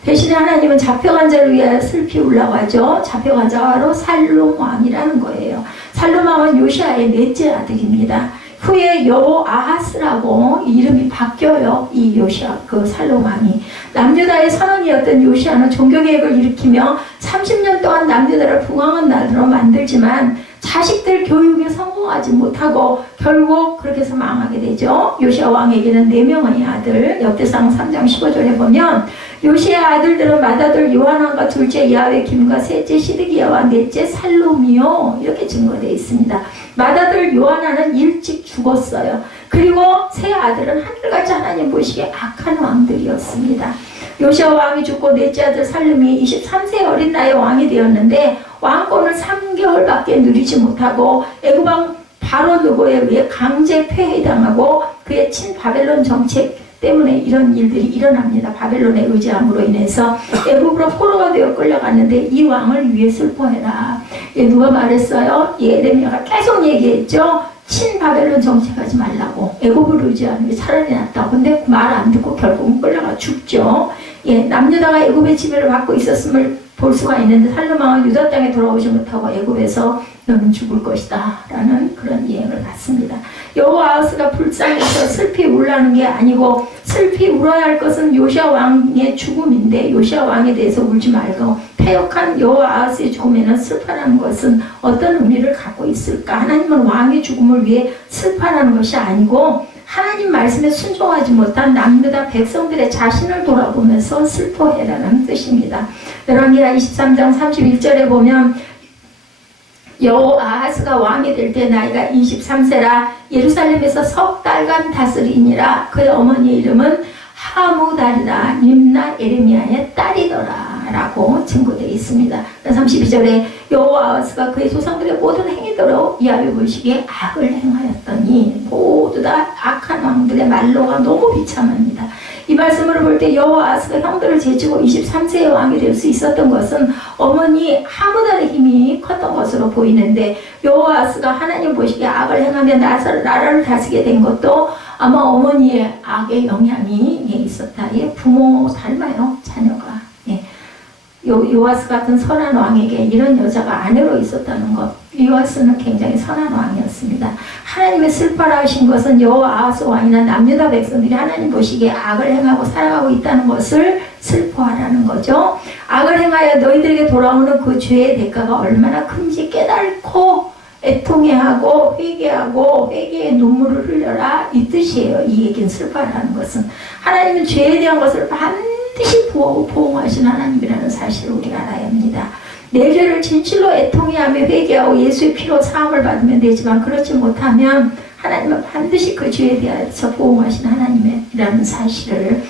대신에 하나님은 잡혀간 자를 위하여 슬피 울라고 하죠. 잡혀간 자로 살룸 왕이라는 거예요. 살룸 왕은 요시아의 넷째 아들입니다. 후에 여호아하스라고 이름이 바뀌어요. 이 요시아, 그 살룸 왕이. 남유다의 선왕이었던 요시아는 종교개혁을 일으키며 30년 동안 남유다를 부강한 나라로 만들지만 자식들 교육에 성공하지 못하고 결국 그렇게 해서 망하게 되죠. 요시야 왕에게는 4명의 아들, 역대상 3장 15절에 보면 요시야 아들들은 맏아들 요하난과 둘째 야외김과 셋째 시드기야와 넷째 살롬이요 이렇게 증거되어 있습니다. 맏아들 요하난은 일찍 죽었어요. 그리고 세 아들은 하늘같이 하나님 보시기에 악한 왕들이었습니다. 요시야 왕이 죽고 넷째 아들 살룸이 23세 어린 나이에 왕이 되었는데 왕권을 3개월밖에 누리지 못하고 애굽왕 바로 누구에 의해 강제 폐해당하고 그의 친바벨론 정책 때문에 이런 일들이 일어납니다. 바벨론의 의지함으로 인해서 애굽으로 포로가 되어 끌려갔는데 이 왕을 위해 슬퍼해라. 누가 말했어요? 예레미야가 계속 얘기했죠. 친바벨론 정책하지 말라고. 애굽을 의지하는 게 차라리 낫다고. 근데 말 안 듣고 결국은 끌려가 죽죠. 남유다가 애굽의 지배를 받고 있었음을 볼 수가 있는데 살룸 왕은 유다 땅에 돌아오지 못하고 애굽에서 너는 죽을 것이다 라는 그런 예언을 받습니다. 여호아하스가 불쌍해서 슬피 울라는 게 아니고 슬피 울어야 할 것은 요시야 왕의 죽음인데 요시야 왕에 대해서 울지 말고 패역한 여호아하스의 죽음에는 슬퍼하는 것은 어떤 의미를 갖고 있을까? 하나님은 왕의 죽음을 위해 슬퍼하는 것이 아니고 하나님 말씀에 순종하지 못한 남유다 백성들의 자신을 돌아보면서 슬퍼해라는 뜻입니다. 열왕기하 23장 31절에 보면 여호아하스가 왕이 될 때 나이가 23세라 예루살렘에서 석 달간 다스리니라. 그의 어머니의 이름은 하무달이라 림나 에레미야의 딸이더라 라고 증거되어 있습니다. 32절에 여호아하스가 그의 조상들의 모든 행위대로 야훼 보시기에 악을 행하였더니 모두 다 악한 왕들의 말로가 너무 비참합니다. 이 말씀으로 볼 때 여호아하스가 형들을 제치고 23세의 왕이 될 수 있었던 것은 어머니 하무달의 힘이 컸던 것으로 보이는데 여호아하스가 하나님 보시기에 악을 행하며 나라를 다스리게 된 것도 아마 어머니의 악의 영향이 있었다. 부모 닮아요, 자녀가. 요아스 같은 선한 왕에게 이런 여자가 아내로 있었다는 것. 요아스는 굉장히 선한 왕이었습니다. 하나님의 슬퍼라 하신 것은 여호아하스 왕이나 남유다 백성들이 하나님 보시기에 악을 행하고 살아가고 있다는 것을 슬퍼하라는 거죠. 악을 행하여 너희들에게 돌아오는 그 죄의 대가가 얼마나 큰지 깨닫고 애통해하고 회개하고 회개의 눈물을 흘려라 이 뜻이에요. 이 얘기는 슬퍼하라는 것은 하나님은 죄에 대한 것을 반드시 보호하신 하나님이라는 사실을 우리가 알아야 합니다. 내 죄를 진실로 애통해하며 회개하고 예수의 피로 사함을 받으면 되지만 그렇지 못하면 하나님은 반드시 그 죄에 대해서 보호하신 하나님이라는 사실을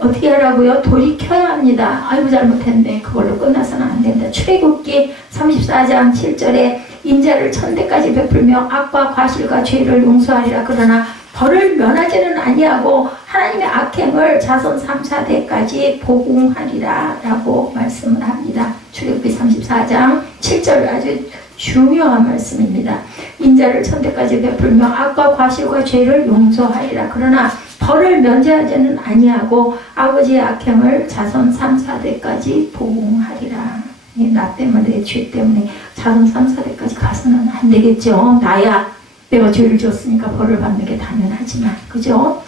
어떻게 하라고요? 돌이켜야 합니다. 아이고 잘못했네. 그걸로 끝나서는 안 된다. 출애굽기 34장 7절에 인자를 천대까지 베풀며 악과 과실과 죄를 용서하리라. 그러나 벌을 면하지는 아니하고 하나님의 악행을 자손 3, 4대까지 보응하리라 라고 말씀을 합니다. 출애굽기 34장 7절 아주 중요한 말씀입니다. 인자를 천대까지 베풀며 악과 과실과 죄를 용서하리라. 그러나 벌을 면제하지는 아니하고 아버지의 악행을 자손 3, 4대까지 보응하리라. 나 때문에 내 죄 때문에 자손 3, 4대까지 가서는 안 되겠죠. 나야 내가 죄를 졌으니까 벌을 받는 게 당연하지만 그죠?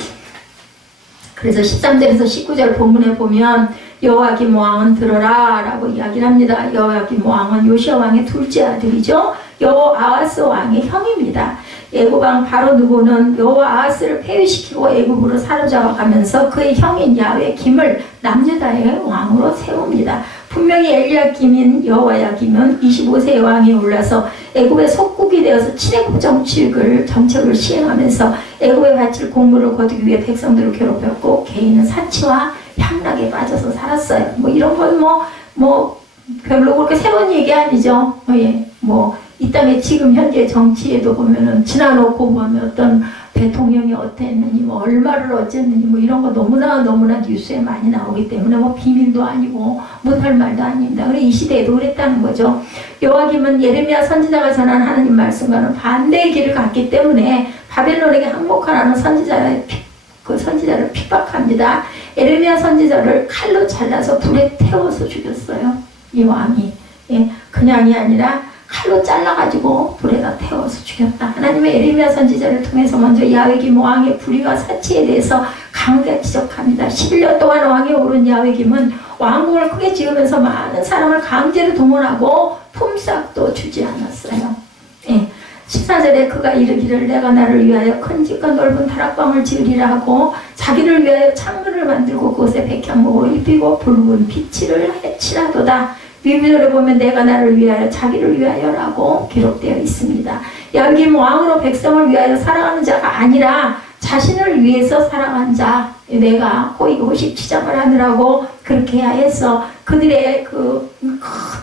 그래서 13절에서 19절 본문에 보면 여호야김 왕은 들어라 라고 이야기를 합니다. 여호야김 왕은 요시야 왕의 둘째 아들이죠. 여호아하스 왕의 형입니다. 애굽 왕 바로 누구는 여호아하스를 폐위시키고 애굽으로 사로잡아가면서 그의 형인 야훼김을 남유다의 왕으로 세웁니다. 분명히 엘리야김인 여호야김은 25세의 왕이 올라서 애굽의 속국이 되어서 친애국 정책을 시행하면서 애굽에 바칠 곡물을 거두기 위해 백성들을 괴롭혔고 개인은 사치와 향락에 빠져서 살았어요. 이런 건 별로 그렇게 새로운 얘기 아니죠. 이 땅의 지금 현재 정치에도 보면은 지나놓고 보면 어떤 대통령이 어땠느니 얼마를 어쨌느니 이런 거 너무나 뉴스에 많이 나오기 때문에 비밀도 아니고 못할 말도 아닙니다. 그래 이 시대에도 그랬다는 거죠. 여호야김은 예레미야 선지자가 전한 하나님 말씀과는 반대의 길을 갔기 때문에 바벨론에게 항복하라는 선지자를 핍박합니다. 예레미야 선지자를 칼로 잘라서 불에 태워서 죽였어요. 이 왕이 그냥이 아니라 칼로 잘라가지고 불에다 태워서 죽였다. 하나님의 예레미야 선지자를 통해서 먼저 야훼김 왕의 불의와 사치에 대해서 강하게 지적합니다. 11년 동안 왕에 오른 야훼김은 왕궁을 크게 지으면서 많은 사람을 강제로 동원하고 품삯도 주지 않았어요. 14절에 그가 이르기를 내가 나를 위하여 큰 집과 넓은 다락방을 지으리라 하고 자기를 위하여 창문을 만들고 그곳에 백향목으로 입히고 붉은 비치를 해치라도다. 비유절에 보면 내가 나를 위하여 자기를 위하여라고 기록되어 있습니다. 여기 왕으로 백성을 위하여 살아가는 자가 아니라 자신을 위해서 살아간 자, 내가 호의호식 치장을 하느라고 그렇게 해야 해서 그들의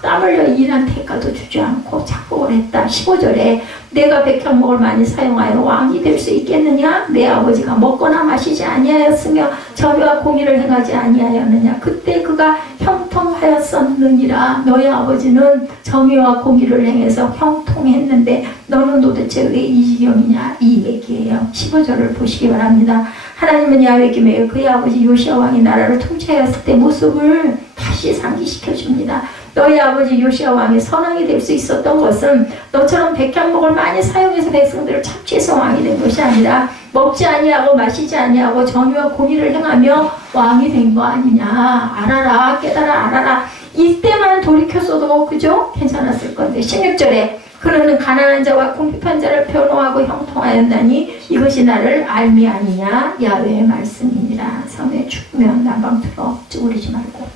땀 흘려 일한 대가도 주지 않고 착복을 했다. 15절에 내가 백향목을 많이 사용하여 왕이 될 수 있겠느냐? 내 아버지가 먹거나 마시지 아니하였으며 정의와 공의를 행하지 아니하였느냐? 그때 그가 형통하였었느니라. 너희 아버지는 정의와 공의를 행해서 형통했는데 너는 도대체 왜 이 지경이냐? 이 얘기예요. 15절을 보시기 바랍니다. 하나님은 야훼김에 그의 아버지 요시야 왕이 나라를 통치하였을 때 모습을 다시 상기시켜 줍니다. 너희 아버지 요시야 왕이 선왕이 될 수 있었던 것은 너처럼 백향목을 많이 사용해서 백성들을 착취해서 왕이 된 것이 아니라 먹지 아니하고 마시지 아니하고 정의와 공의를 행하며 왕이 된 거 아니냐. 알아라, 깨달아, 알아라. 이때만 돌이켰어도 그죠? 괜찮았을 건데 16절에 그러는 가난한 자와 궁핍한 자를 변호하고 형통하였나니 이것이 나를 알미 아니냐. 야훼의 말씀이니라. 성에 죽으면 난방 틀어 쭈그리지 말고.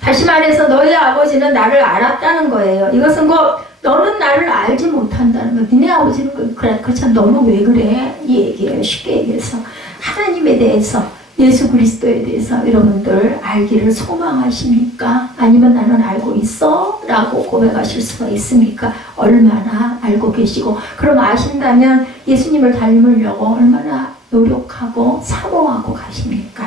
다시 말해서 너희 아버지는 나를 알았다는 거예요. 이것은 너는 나를 알지 못한다는 거. 니네 아버지는 그래, 그렇잖아. 너는 왜 그래? 이 얘기예요. 쉽게 얘기해서 하나님에 대해서, 예수 그리스도에 대해서 여러분들 알기를 소망하십니까? 아니면 나는 알고 있어? 라고 고백하실 수가 있습니까? 얼마나 알고 계시고, 그럼 아신다면 예수님을 닮으려고 얼마나 노력하고 사모하고 가십니까?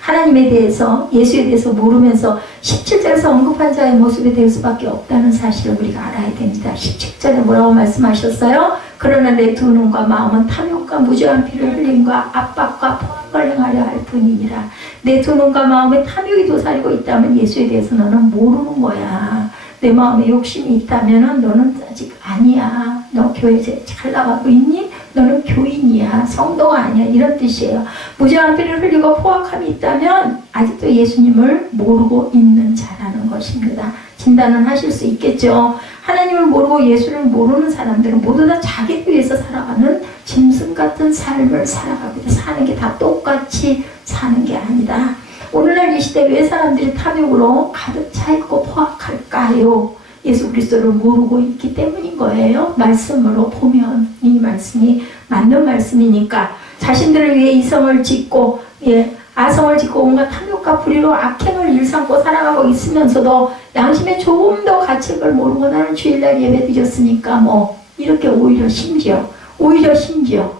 하나님에 대해서, 예수에 대해서 모르면서 17절에서 언급한 자의 모습이 될 수밖에 없다는 사실을 우리가 알아야 됩니다. 17절에 뭐라고 말씀하셨어요? 그러나 내 두 눈과 마음은 탐욕과 무죄한 피를 흘림과 압박과 폭력을 행하려 할 뿐이니라. 내 두 눈과 마음에 탐욕이 도사리고 있다면 예수에 대해서 너는 모르는 거야. 내 마음에 욕심이 있다면 너는 아직 아니야. 너 교회 잘 나가고 있니? 너는 교인이야. 성도가 아니야. 이런 뜻이에요. 무죄한 피를 흘리고 포악함이 있다면 아직도 예수님을 모르고 있는 자라는 것입니다. 진단은 하실 수 있겠죠. 하나님을 모르고 예수를 모르는 사람들은 모두 다 자기를 위해서 살아가는 짐승 같은 삶을 살아가고 사는 게 다 똑같이 사는 게 아니다. 오늘날 이 시대 왜 사람들이 탐욕으로 가득 차 있고 포악할까요? 예수 그리스도를 모르고 있기 때문인 거예요. 말씀으로 보면 이 말씀이 맞는 말씀이니까 자신들을 위해 이성을 짓고 아성을 짓고 온갖 탐욕과 불의로 악행을 일삼고 살아가고 있으면서도 양심에 조금 더 가책을 모르고 나는 주일날 예배 드렸으니까 이렇게 오히려 심지어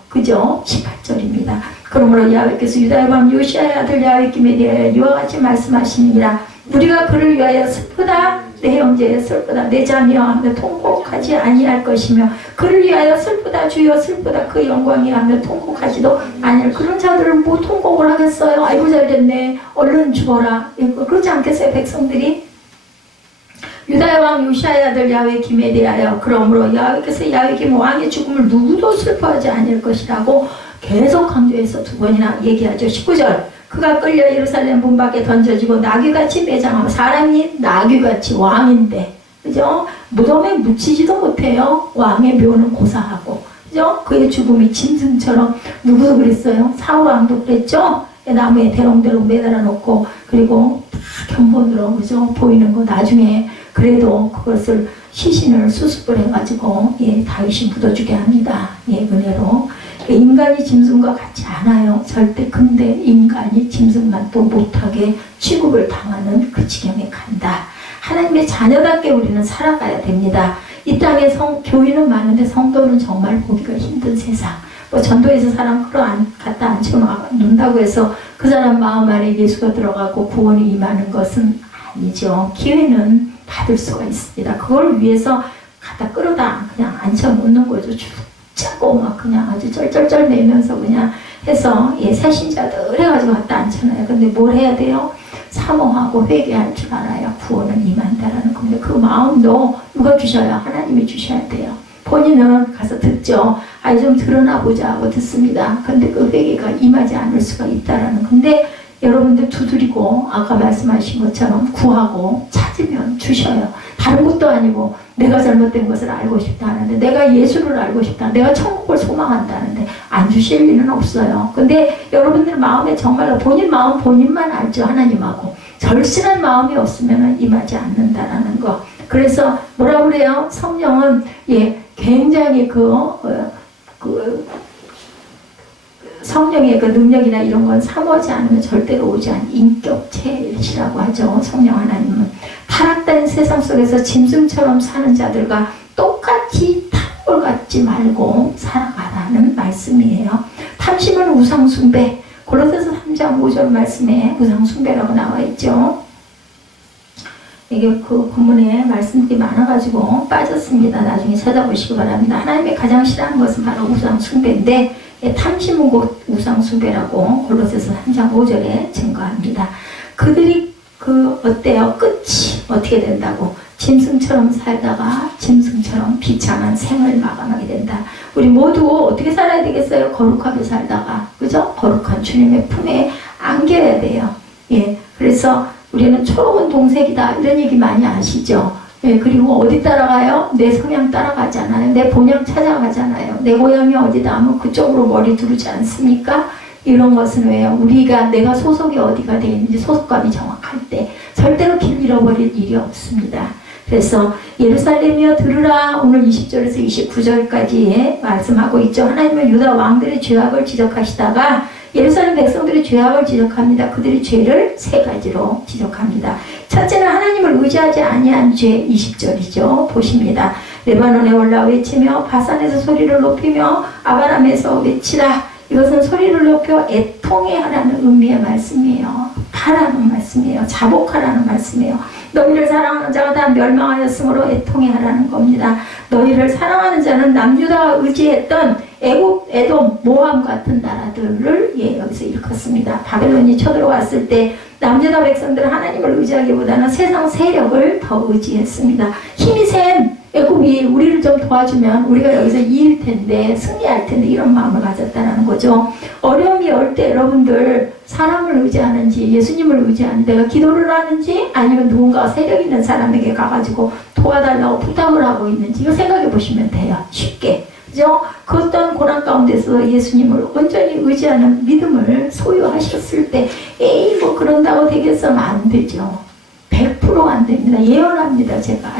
그죠? 18절입니다. 그러므로 야훼께서 유다의 왕 요시야의 아들 야훼김에 대하여 이와 같이 말씀하시니라. 우리가 그를 위하여 슬프다. 내 형제의 슬프다. 내 자녀 하며 통곡하지 아니할 것이며 그를 위하여 슬프다. 주여 슬프다. 그 영광이 하며 통곡하지도 아니할. 그런 자들을 뭐 통곡을 하겠어요? 아이고 잘됐네. 얼른 죽어라. 그렇지 않겠어요? 백성들이? 유다의 왕 요시야의 아들 야훼김에 대하여 그러므로 야훼께서 야훼김 왕의 죽음을 누구도 슬퍼하지 않을 것이라고 계속 강조해서 두 번이나 얘기하죠. 19절 그가 끌려 예루살렘 문 밖에 던져지고 나귀같이 매장하고 사람이 나귀같이 왕인데 그죠? 무덤에 묻히지도 못해요. 왕의 묘는 고사하고 그죠? 그의 죽음이 짐승처럼 누구도 그랬어요? 사울왕도 그랬죠? 나무에 대롱대롱 매달아 놓고 그리고 다 견본으로 그죠? 보이는 거 나중에 그래도 그것을 시신을 수습을 해가지고 다윗이 묻어주게 합니다. 은혜로. 인간이 짐승과 같지 않아요. 절대. 근데 인간이 짐승만 또 못하게 취급을 당하는 그 지경에 간다. 하나님의 자녀답게 우리는 살아가야 됩니다. 이 땅에 교인은 많은데 성도는 정말 보기가 힘든 세상. 전도에서 사람 갖다 앉혀놓는다고 해서 그 사람 마음 안에 예수가 들어가고 구원이 임하는 것은 아니죠. 기회는 받을 수가 있습니다. 그걸 위해서 갖다 끌어다 그냥 앉혀놓는 거죠. 자고 막 그냥 아주 쩔쩔쩔 내면서 그냥 해서 새신자들 해가지고 갖다 앉혀놔요. 근데 뭘 해야 돼요? 사모하고 회개할 줄 알아야 구원은 임한다라는 건데 그 마음도 누가 주셔요? 하나님이 주셔야 돼요. 본인은 가서 듣죠. 좀 드러나 보자 하고 듣습니다. 근데 그 회개가 임하지 않을 수가 있다라는 건데 여러분들 두드리고 아까 말씀하신 것처럼 구하고 찾으면 주셔요. 다른 것도 아니고 내가 잘못된 것을 알고 싶다 하는데, 내가 예수를 알고 싶다, 내가 천국을 소망한다는데 안 주실 일은 없어요. 근데 여러분들 마음에 정말로 본인 마음 본인만 알죠. 하나님하고 절실한 마음이 없으면 임하지 않는다라는 거. 그래서 뭐라 그래요? 성령은 굉장히 성령의 그 능력이나 이런 건 사모하지 않으면 절대로 오지 않은 인격체이시라고 하죠. 성령 하나님은 타락된 세상 속에서 짐승처럼 사는 자들과 똑같이 탐욕을 갖지 말고 살아가라는 말씀이에요. 탐심은 우상숭배, 골로새서 3장 5절 말씀에 우상숭배라고 나와 있죠. 이게 그 본문에 말씀들이 많아가지고 빠졌습니다. 나중에 찾아보시기 바랍니다. 하나님이 가장 싫어하는 것은 바로 우상숭배인데, 탐심은 곧 우상숭배라고 골로새서 3장 5절에 증거합니다. 그들이 어때요? 끝이 어떻게 된다고? 짐승처럼 살다가 짐승처럼 비참한 생을 마감하게 된다. 우리 모두 어떻게 살아야 되겠어요? 거룩하게 살다가, 그죠? 거룩한 주님의 품에 안겨야 돼요. 그래서 우리는 초록은 동색이다, 이런 얘기 많이 아시죠? 그리고 어디 따라가요? 내 성향 따라가잖아요. 내 본향 찾아가잖아요. 내 고향이 어디다 하면 그쪽으로 머리 두르지 않습니까? 이런 것은 왜요? 내가 소속이 어디가 되어 있는지 소속감이 정확할 때 절대로 길 잃어버릴 일이 없습니다. 그래서 예루살렘이여 들으라, 오늘 20절에서 29절까지 말씀하고 있죠. 하나님은 유다 왕들의 죄악을 지적하시다가 예루살렘 백성들의 죄악을 지적합니다. 그들의 죄를 세 가지로 지적합니다. 첫째는 하나님을 의지하지 아니한 죄, 20절이죠. 보십니다. 레바논에 올라 외치며 바산에서 소리를 높이며 아바람에서 외치라. 이것은 소리를 높여 애통해 하라는 의미의 말씀이에요. 하라는 말씀이에요. 자복하라는 말씀이에요. 너희를 사랑하는 자가 다 멸망하였으므로 애통해 하라는 겁니다. 너희를 사랑하는 자는 남유다가 의지했던 애굽, 에돔, 모함 같은 나라들을 여기서 일컫습니다. 바벨론이 쳐들어왔을 때 남유다 백성들은 하나님을 의지하기보다는 세상 세력을 더 의지했습니다. 힘이 센 애굽이 우리를 좀 도와주면 우리가 여기서 이길 텐데, 승리할 텐데, 이런 마음을 가졌다는 거죠. 어려움이 올 때 여러분들 사람을 의지하는지 예수님을 의지하는지, 내가 기도를 하는지 아니면 누군가 세력 있는 사람에게 가가지고 도와달라고 부탁을 하고 있는지, 이거 생각해 보시면 돼요. 쉽게. 그죠? 그 어떤 고난 가운데서 예수님을 온전히 의지하는 믿음을 소유하셨을 때, 뭐 그런다고 되겠어면 안 되죠. 100% 안 됩니다. 예언합니다, 제가.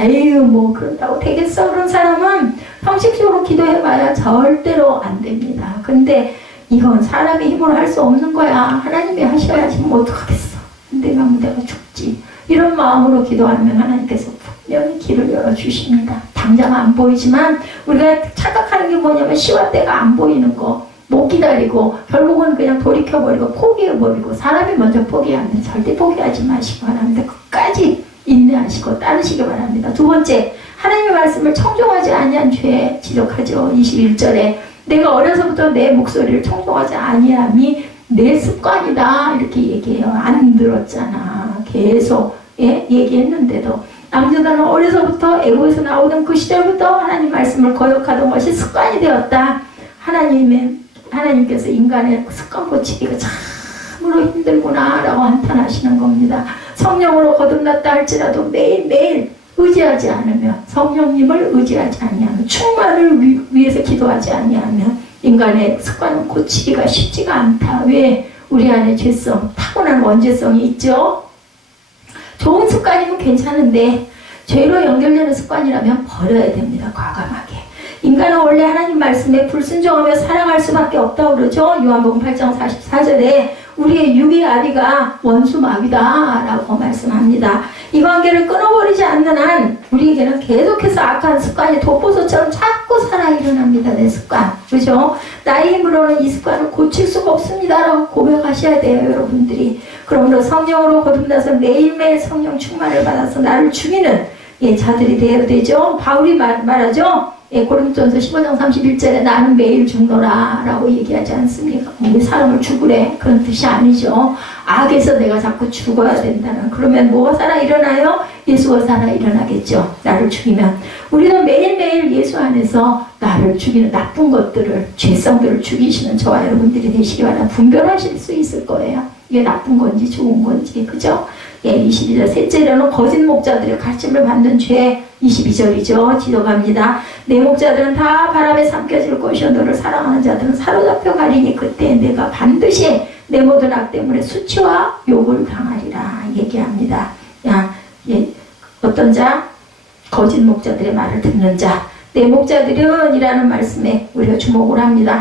뭐 그런다고 되겠어? 그런 사람은 형식적으로 기도해봐야 절대로 안 됩니다. 근데 이건 사람의 힘으로 할 수 없는 거야. 하나님이 하셔야지 뭐 어떡하겠어. 내가 죽지. 이런 마음으로 기도하면 하나님께서 분명히 길을 열어주십니다. 당장 안 보이지만 우리가 착각하는 게 뭐냐면 시와 때가 안 보이는 거 못 기다리고 결국은 그냥 돌이켜버리고 포기해버리고, 사람이 먼저 포기하는데 절대 포기하지 마시기 바랍니다. 끝까지 인내하시고 따르시기 바랍니다. 두 번째, 하나님의 말씀을 청종하지 아니한 죄 지적하죠. 21절에 내가 어려서부터 내 목소리를 청종하지 아니함이 내 습관이다, 이렇게 얘기해요. 안 들었잖아. 계속 얘기했는데도 남유다는 어려서부터 애굽에서 나오던 그 시절부터 하나님 말씀을 거역하던 것이 습관이 되었다. 하나님께서 인간의 습관 고치기가 참으로 힘들구나 라고 한탄하시는 겁니다. 성령으로 거듭났다 할지라도 매일매일 의지하지 않으면, 성령님을 의지하지 아니하면, 충만을 위해서 기도하지 아니하면 인간의 습관은 고치기가 쉽지가 않다. 왜? 우리 안에 죄성, 타고난 원죄성이 있죠. 좋은 습관이면 괜찮은데 죄로 연결되는 습관이라면 버려야 됩니다. 과감하게. 인간은 원래 하나님 말씀에 불순종하며 살아갈 수밖에 없다고 그러죠. 요한복음 8장 44절에 우리의 육의 아비가 원수마귀다 라고 말씀합니다. 이 관계를 끊어버리지 않는 한 우리에게는 계속해서 악한 습관이 독보소처럼 자꾸 살아 일어납니다. 내 습관. 그죠? 나의 힘으로는 이 습관을 고칠 수가 없습니다 라고 고백하셔야 돼요, 여러분들이. 그러므로 성령으로 거듭나서 매일매일 성령 충만을 받아서 나를 죽이는 자들이 되어야 되죠. 바울이 말하죠. 고린도전서 15장 31절에 나는 매일 죽노라 라고 얘기하지 않습니까? 왜 사람을 죽으래? 그런 뜻이 아니죠. 악에서 내가 자꾸 죽어야 된다는. 그러면 뭐가 살아 일어나요? 예수가 살아 일어나겠죠. 나를 죽이면. 우리는 매일매일 예수 안에서 나를 죽이는 나쁜 것들을, 죄성들을 죽이시는 저와 여러분들이 되시기 바랍니다. 분별하실 수 있을 거예요. 이게 나쁜 건지 좋은 건지. 그죠? 예, 22절. 셋째로는 거짓 목자들의 가르침을 받는 죄. 22절이죠. 지도갑니다. 내 목자들은 다 바람에 삼켜질 것이요 너를 사랑하는 자들은 사로잡혀 가리니 그때 내가 반드시 내 모든 악 때문에 수치와 욕을 당하리라 얘기합니다. 야, 예, 어떤 자? 거짓 목자들의 말을 듣는 자. 내 목자들은 이라는 말씀에 우리가 주목을 합니다.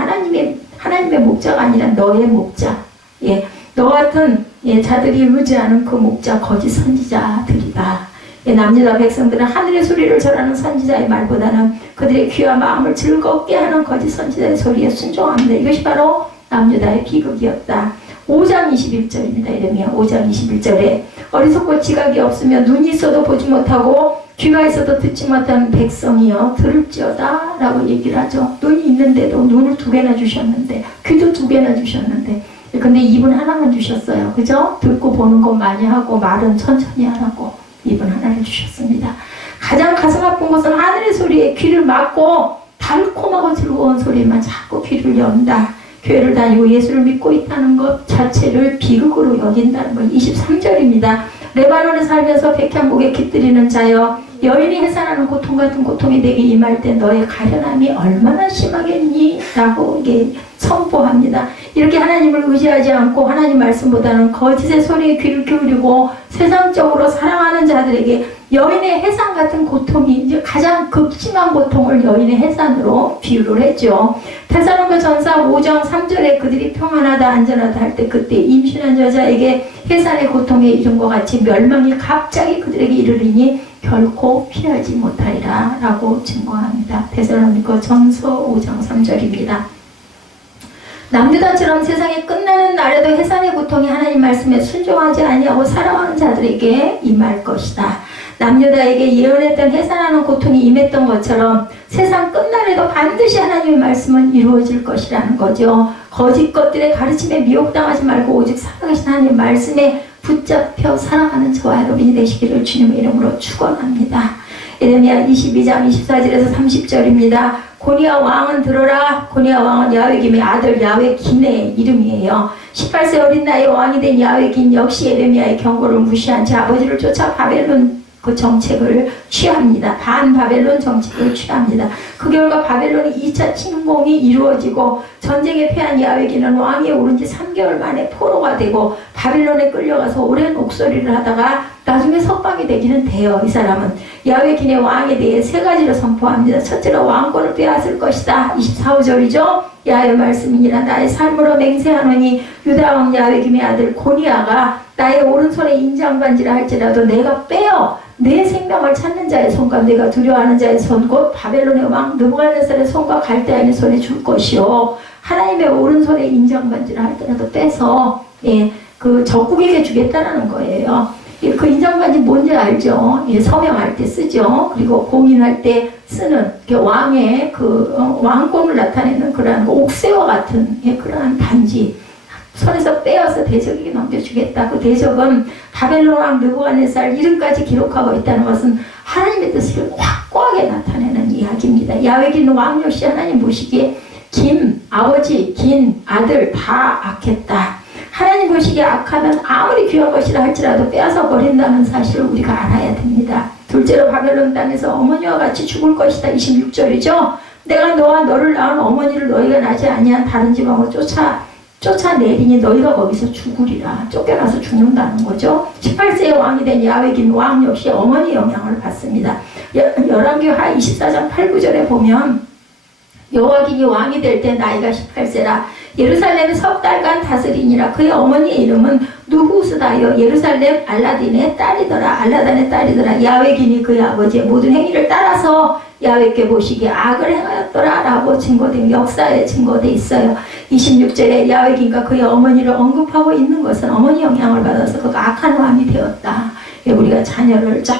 하나님의 목자가 아니라 너의 목자. 예, 너 같은 예, 자들이 의지하는 그 목자 거짓 선지자들이다. 예, 남유다 백성들은 하늘의 소리를 절하는 선지자의 말보다는 그들의 귀와 마음을 즐겁게 하는 거짓 선지자의 소리에 순종합니다. 이것이 바로 남유다의 비극이었다. 5장 21절입니다. 이러면 5장 21절에 어리석고 지각이 없으며 눈이 있어도 보지 못하고 귀가 있어도 듣지 못하는 백성이여 들을지어다 라고 얘기를 하죠. 눈이 있는데도 눈을 2개나 주셨는데 귀도 2개나 주셨는데 근데 입은 하나만 주셨어요. 그죠? 듣고 보는 것 많이 하고 말은 천천히 하라고 입은 하나를 주셨습니다. 가장 가슴 아픈 것은 하늘의 소리에 귀를 막고 달콤하고 즐거운 소리만 자꾸 귀를 연다. 교회를 다니고 예수를 믿고 있다는 것 자체를 비극으로 여긴다는 것. 23절입니다. 레바논에 살면서 백향목에 깃들이는 자여 여인이 해산하는 고통 같은 고통이 내게 임할 때 너의 가련함이 얼마나 심하겠니? 라고 이게 선포합니다. 이렇게 하나님을 의지하지 않고 하나님 말씀보다는 거짓의 소리에 귀를 기울이고 세상적으로 사랑하는 자들에게 여인의 해산 같은 고통이 이제 가장 극심한 고통을 여인의 해산으로 비유를 했죠. 데살로니가 전서 5장 3절에 그들이 평안하다 안전하다 할 때 그때 임신한 여자에게 해산의 고통에 이른 것 같이 멸망이 갑자기 그들에게 이르리니 결코 피하지 못하리라 라고 증거합니다. 데살로니가 전서 5장 3절입니다. 남유다처럼 세상이 끝나는 날에도 해산의 고통이 하나님 말씀에 순종하지 아니하고 살아가는 자들에게 임할 것이다. 남유다에게 예언했던 해산하는 고통이 임했던 것처럼 세상 끝날에도 반드시 하나님의 말씀은 이루어질 것이라는 거죠. 거짓 것들의 가르침에 미혹당하지 말고 오직 살아계신 하나님의 말씀에 붙잡혀 살아가는 저와 여러분이 되시기를 주님의 이름으로 축원합니다. 예레미야 22장 24절에서 30절입니다. 고니아 왕은 들어라. 고니아 왕은 야훼김의 아들 야훼긴의 이름이에요. 18세 어린 나이에 왕이 된 야훼긴 역시 예레미야의 경고를 무시한 채 아버지를 쫓아 바벨론 그 정책을 취합니다. 반바벨론 정책을 취합니다. 그 결과 바벨론의 2차 침공이 이루어지고 전쟁에 패한 야훼긴은 왕위에 오른 지 3개월 만에 포로가 되고 바벨론에 끌려가서 오랜 옥살이를 하다가 나중에 석방이 되기는 돼요. 이 사람은 야훼긴의 왕에 대해 3가지로 선포합니다. 첫째로 왕권을 빼앗을 것이다. 24절이죠. 야훼의 말씀이니라 나의 삶으로 맹세하노니 유다 왕 야훼김의 아들 고니아가 나의 오른손에 인장반지라 할지라도 내가 빼어 내 생명을 찾는 자의 손과 내가 두려워하는 자의 손 곧 바벨론의 왕 느부갓네살의 손과 갈대아인의 손에 줄 것이요 하나님의 오른손에 인장반지를 할지라도 빼서 예, 그 적국에게 주겠다라는 거예요. 예, 그 인장반지 뭔지 알죠? 예, 서명할 때 쓰죠. 그리고 공인할 때 쓰는 왕의 그 왕권을 나타내는 그러한 옥새와 같은 예, 그러한 반지 손에서 빼어서 대적에게 넘겨주겠다. 그 대적은 바벨론 왕 느부갓네살 이름까지 기록하고 있다는 것은 하나님의 뜻을 확고하게 나타내는 이야기입니다. 야훼긴 왕 역시 하나님 보시기에 아버지, 긴 아들 다 악했다. 하나님 보시기에 악하면 아무리 귀한 것이라 할지라도 빼앗아 버린다는 사실을 우리가 알아야 됩니다. 둘째로 바벨론 땅에서 어머니와 같이 죽을 것이다. 26절이죠. 내가 너와 너를 낳은 어머니를 너희가 낳지 아니한 다른 지방으로 쫓아내리니 너희가 거기서 죽으리라. 쫓겨나서 죽는다는 거죠. 18세의 왕이 된 야훼긴 왕 역시 어머니 영향을 받습니다. 열왕기하 24장 8, 9절에 보면 여호와긴이 왕이 될 때 나이가 18세라 예루살렘에 석 달간 다스리니라. 그의 어머니의 이름은 누후스다여 예루살렘 알라딘의 딸이더라. 알라단의 딸이더라. 야훼긴이 그의 아버지의 모든 행위를 따라서 야훼께 보시기에 악을 행하였더라 라고 역사에 증거되어 있어요. 26절에 야훼긴과 그의 어머니를 언급하고 있는 것은 어머니 영향을 받아서 그가 악한 왕이 되었다. 우리가 자녀를 잘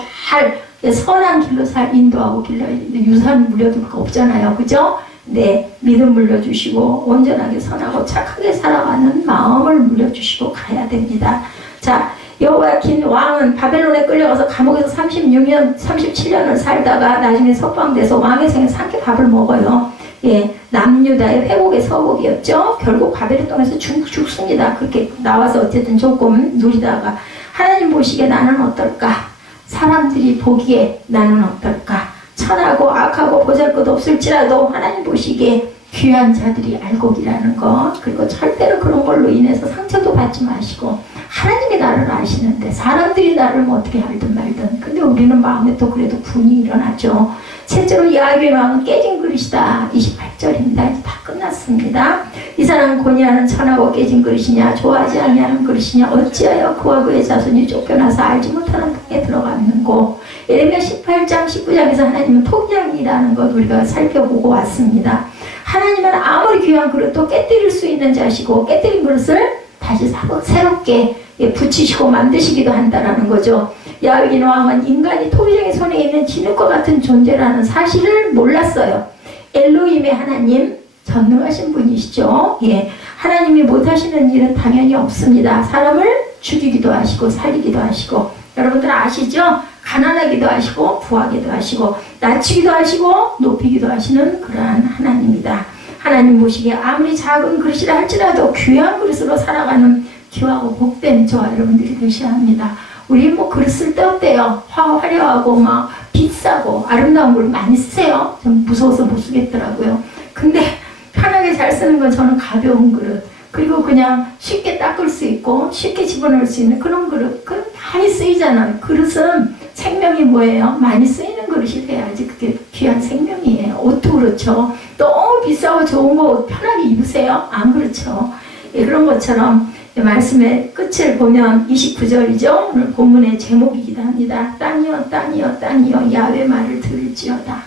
선한 길로 인도하고 길러야 되는데 유산 물려줄 거 없잖아요. 그죠? 네, 믿음 물려주시고 온전하게 선하고 착하게 살아가는 마음을 물려주시고 가야 됩니다. 자, 여호야킨 왕은 바벨론에 끌려가서 감옥에서 37년을 살다가 나중에 석방돼서 왕의 생에 삼켜 밥을 먹어요. 예, 남유다의 회복의 서복이었죠. 결국 바벨론 땅에서 죽습니다. 그렇게 나와서 어쨌든 조금 누리다가 하나님 보시기에 나는 어떨까? 사람들이 보기에 나는 어떨까? 천하고 악하고 보잘것 없을지라도 하나님 보시기에 귀한 자들이 알곡이라는 거, 그리고 절대로 그런 걸로 인해서 상처도 받지 마시고 하나님이 나를 아시는데 사람들이 나를 뭐 어떻게 알든 말든, 근데 우리는 마음에 또 그래도 분이 일어나죠. 셋째로 야곱의 마음은 깨진 그릇이다. 28절입니다. 이제 다 끝났습니다. 이 사람은 고니하는 천하고 깨진 그릇이냐, 좋아하지 아니하는 그릇이냐, 어찌하여 그와 그의 자손이 쫓겨나서 알지 못하는 땅에 들어갔는고. 예레미야 18장 19장에서 하나님은 토기장이라는 것 우리가 살펴보고 왔습니다. 하나님은 아무리 귀한 그릇도 깨뜨릴 수 있는 자시고, 깨뜨린 그릇을 다시 새롭게 붙이시고 만드시기도 한다라는 거죠. 야윈 왕은 인간이 토기장의 손에 있는 진흙과 같은 존재라는 사실을 몰랐어요. 엘로힘의 하나님, 전능하신 분이시죠. 예, 하나님이 못하시는 일은 당연히 없습니다. 사람을 죽이기도 하시고 살리기도 하시고, 여러분들 아시죠? 가난하기도 하시고 부하기도 하시고 낮추기도 하시고 높이기도 하시는 그러한 하나님이다. 하나님 보시기에 아무리 작은 그릇이라 할지라도 귀한 그릇으로 살아가는 귀하고 복된 저와 여러분들이 되셔야 합니다. 우리 뭐 그릇 쓸 때 어때요? 화려하고 막 비싸고 아름다운 걸 많이 쓰세요. 좀 무서워서 못 쓰겠더라고요. 근데 편하게 잘 쓰는 건 저는 가벼운 그릇, 그리고 그냥 쉽게 닦을 수 있고 쉽게 집어넣을 수 있는 그런 그릇, 그 많이 쓰이잖아요. 그릇은 생명이 뭐예요? 많이 쓰이는 그릇이 돼야지 그게 귀한 생명이에요. 옷도 그렇죠. 너무 비싸고 좋은 거 옷 편하게 입으세요? 안 그렇죠. 예, 그런 것처럼 말씀의 끝을 보면 29절이죠. 오늘 본문의 제목이기도 합니다. 땅이여 땅이여 땅이여 야훼 말을 들을지어다.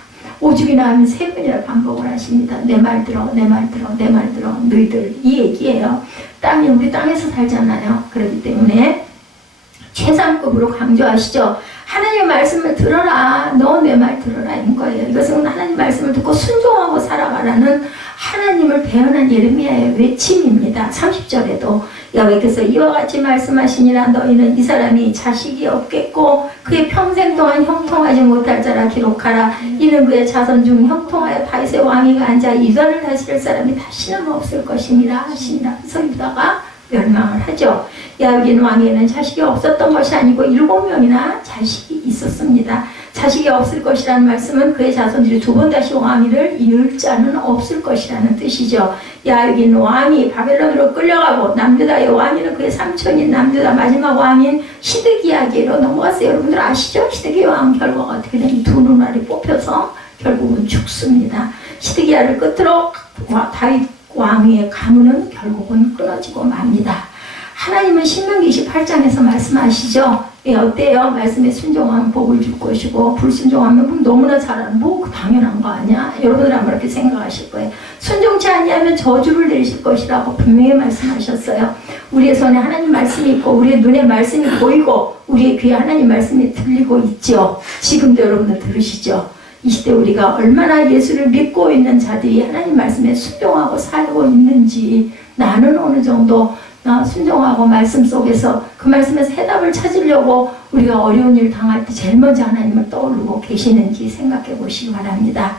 오죽이나 하면 세 번이나 반복을 하십니다. 내 말 들어, 내 말 들어, 내 말 들어, 너희들, 이 얘기예요. 땅이 우리 땅에서 살잖아요. 그렇기 때문에 최상급으로 강조하시죠. 하나님의 말씀을 들어라. 너 내 말 들어라. 인 거예요. 이것은 하나님 말씀을 듣고 순종하고 살아가라는 하나님을 대언한 예레미야의 외침입니다. 30절에도 여호와께서 이와 같이 말씀하시니라. 너희는 이 사람이 자식이 없겠고 그의 평생 동안 형통하지 못할 자라 기록하라. 이는 그의 자손 중 형통하여 다윗의 왕위가 앉아 이간을 다스릴 사람이 다시는 없을 것임이라 하시니라. 그래서 유다가 멸망을 하죠. 야긴 왕에는 자식이 없었던 것이 아니고 7명이나 자식이 있었습니다. 자식이 없을 것이라는 말씀은 그의 자손들이 두 번 다시 왕위를 이을 자는 없을 것이라는 뜻이죠. 야긴 왕이 바벨론으로 끌려가고 남유다의 왕위는 그의 삼촌인 남유다 마지막 왕인 시드기야에게로 넘어갔어요. 여러분들 아시죠? 시드기야 왕 결과가 어떻게 되니 두 눈알이 뽑혀서 결국은 죽습니다. 시드기야를 끝으로 다윗 왕위의 가문은 결국은 끊어지고 맙니다. 하나님은 신명기 28장에서 말씀하시죠. 예, 어때요? 말씀에 순종하면 복을 줄 것이고 불순종하면 너무나 잘하는 뭐 당연한 거 아니야? 여러분들 아마 그렇게 생각하실 거예요. 순종치 아니하면 저주를 내리실 것이라고 분명히 말씀하셨어요. 우리의 손에 하나님 말씀이 있고 우리의 눈에 말씀이 보이고 우리의 귀에 하나님 말씀이 들리고 있죠. 지금도 여러분들 들으시죠? 이 시대 우리가 얼마나 예수를 믿고 있는 자들이 하나님 말씀에 순종하고 살고 있는지, 나는 어느 정도 순종하고 말씀 속에서 그 말씀에서 해답을 찾으려고 우리가 어려운 일 당할 때 제일 먼저 하나님을 떠오르고 계시는지 생각해 보시기 바랍니다.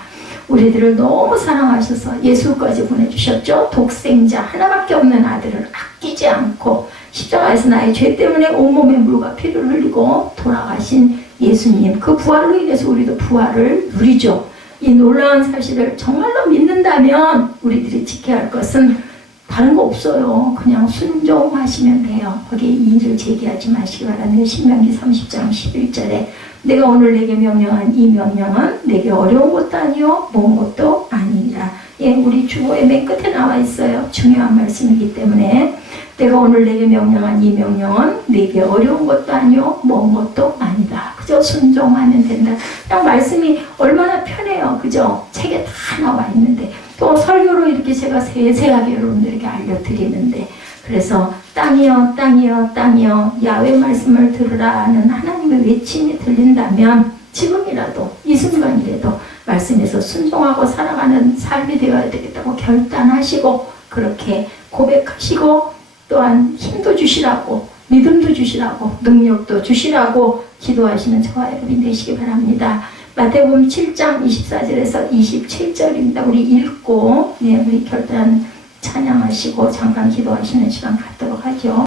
우리들을 너무 사랑하셔서 예수까지 보내주셨죠. 독생자 하나밖에 없는 아들을 아끼지 않고 십자가에서 나의 죄 때문에 온몸에 물과 피를 흘리고 돌아가신 예수님, 그 부활로 인해서 우리도 부활을 누리죠. 이 놀라운 사실을 정말로 믿는다면 우리들이 지켜야 할 것은 다른 거 없어요. 그냥 순종하시면 돼요. 거기에 이의를 제기하지 마시기 바랍니다. 신명기 30장 11절에 내가 오늘 내게 명령한 이 명령은 내게 어려운 것도 아니요 먼 것도 아니니라. 예, 우리 주보의 맨 끝에 나와 있어요. 중요한 말씀이기 때문에 내가 오늘 내게 명령한 이 명령은 내게 어려운 것도 아니요 먼 것도 아니다. 그저 순종하면 된다. 그냥 말씀이 얼마나 편해요. 그죠? 책에 다 나와 있는데 또 설교로 이렇게 제가 세세하게 여러분들에게 알려드리는데, 그래서 땅이여 땅이여 땅이여 야훼 말씀을 들으라는 하나님의 외침이 들린다면 지금이라도 이 순간이라도 말씀에서 순종하고 살아가는 삶이 되어야 되겠다고 결단하시고 그렇게 고백하시고 또한 힘도 주시라고 믿음도 주시라고 능력도 주시라고 기도하시는 저와 여러분이 되시기 바랍니다. 마태복음 7장 24절에서 27절입니다. 우리 읽고 우리 결단 찬양하시고 잠깐 기도하시는 시간 갖도록 하죠.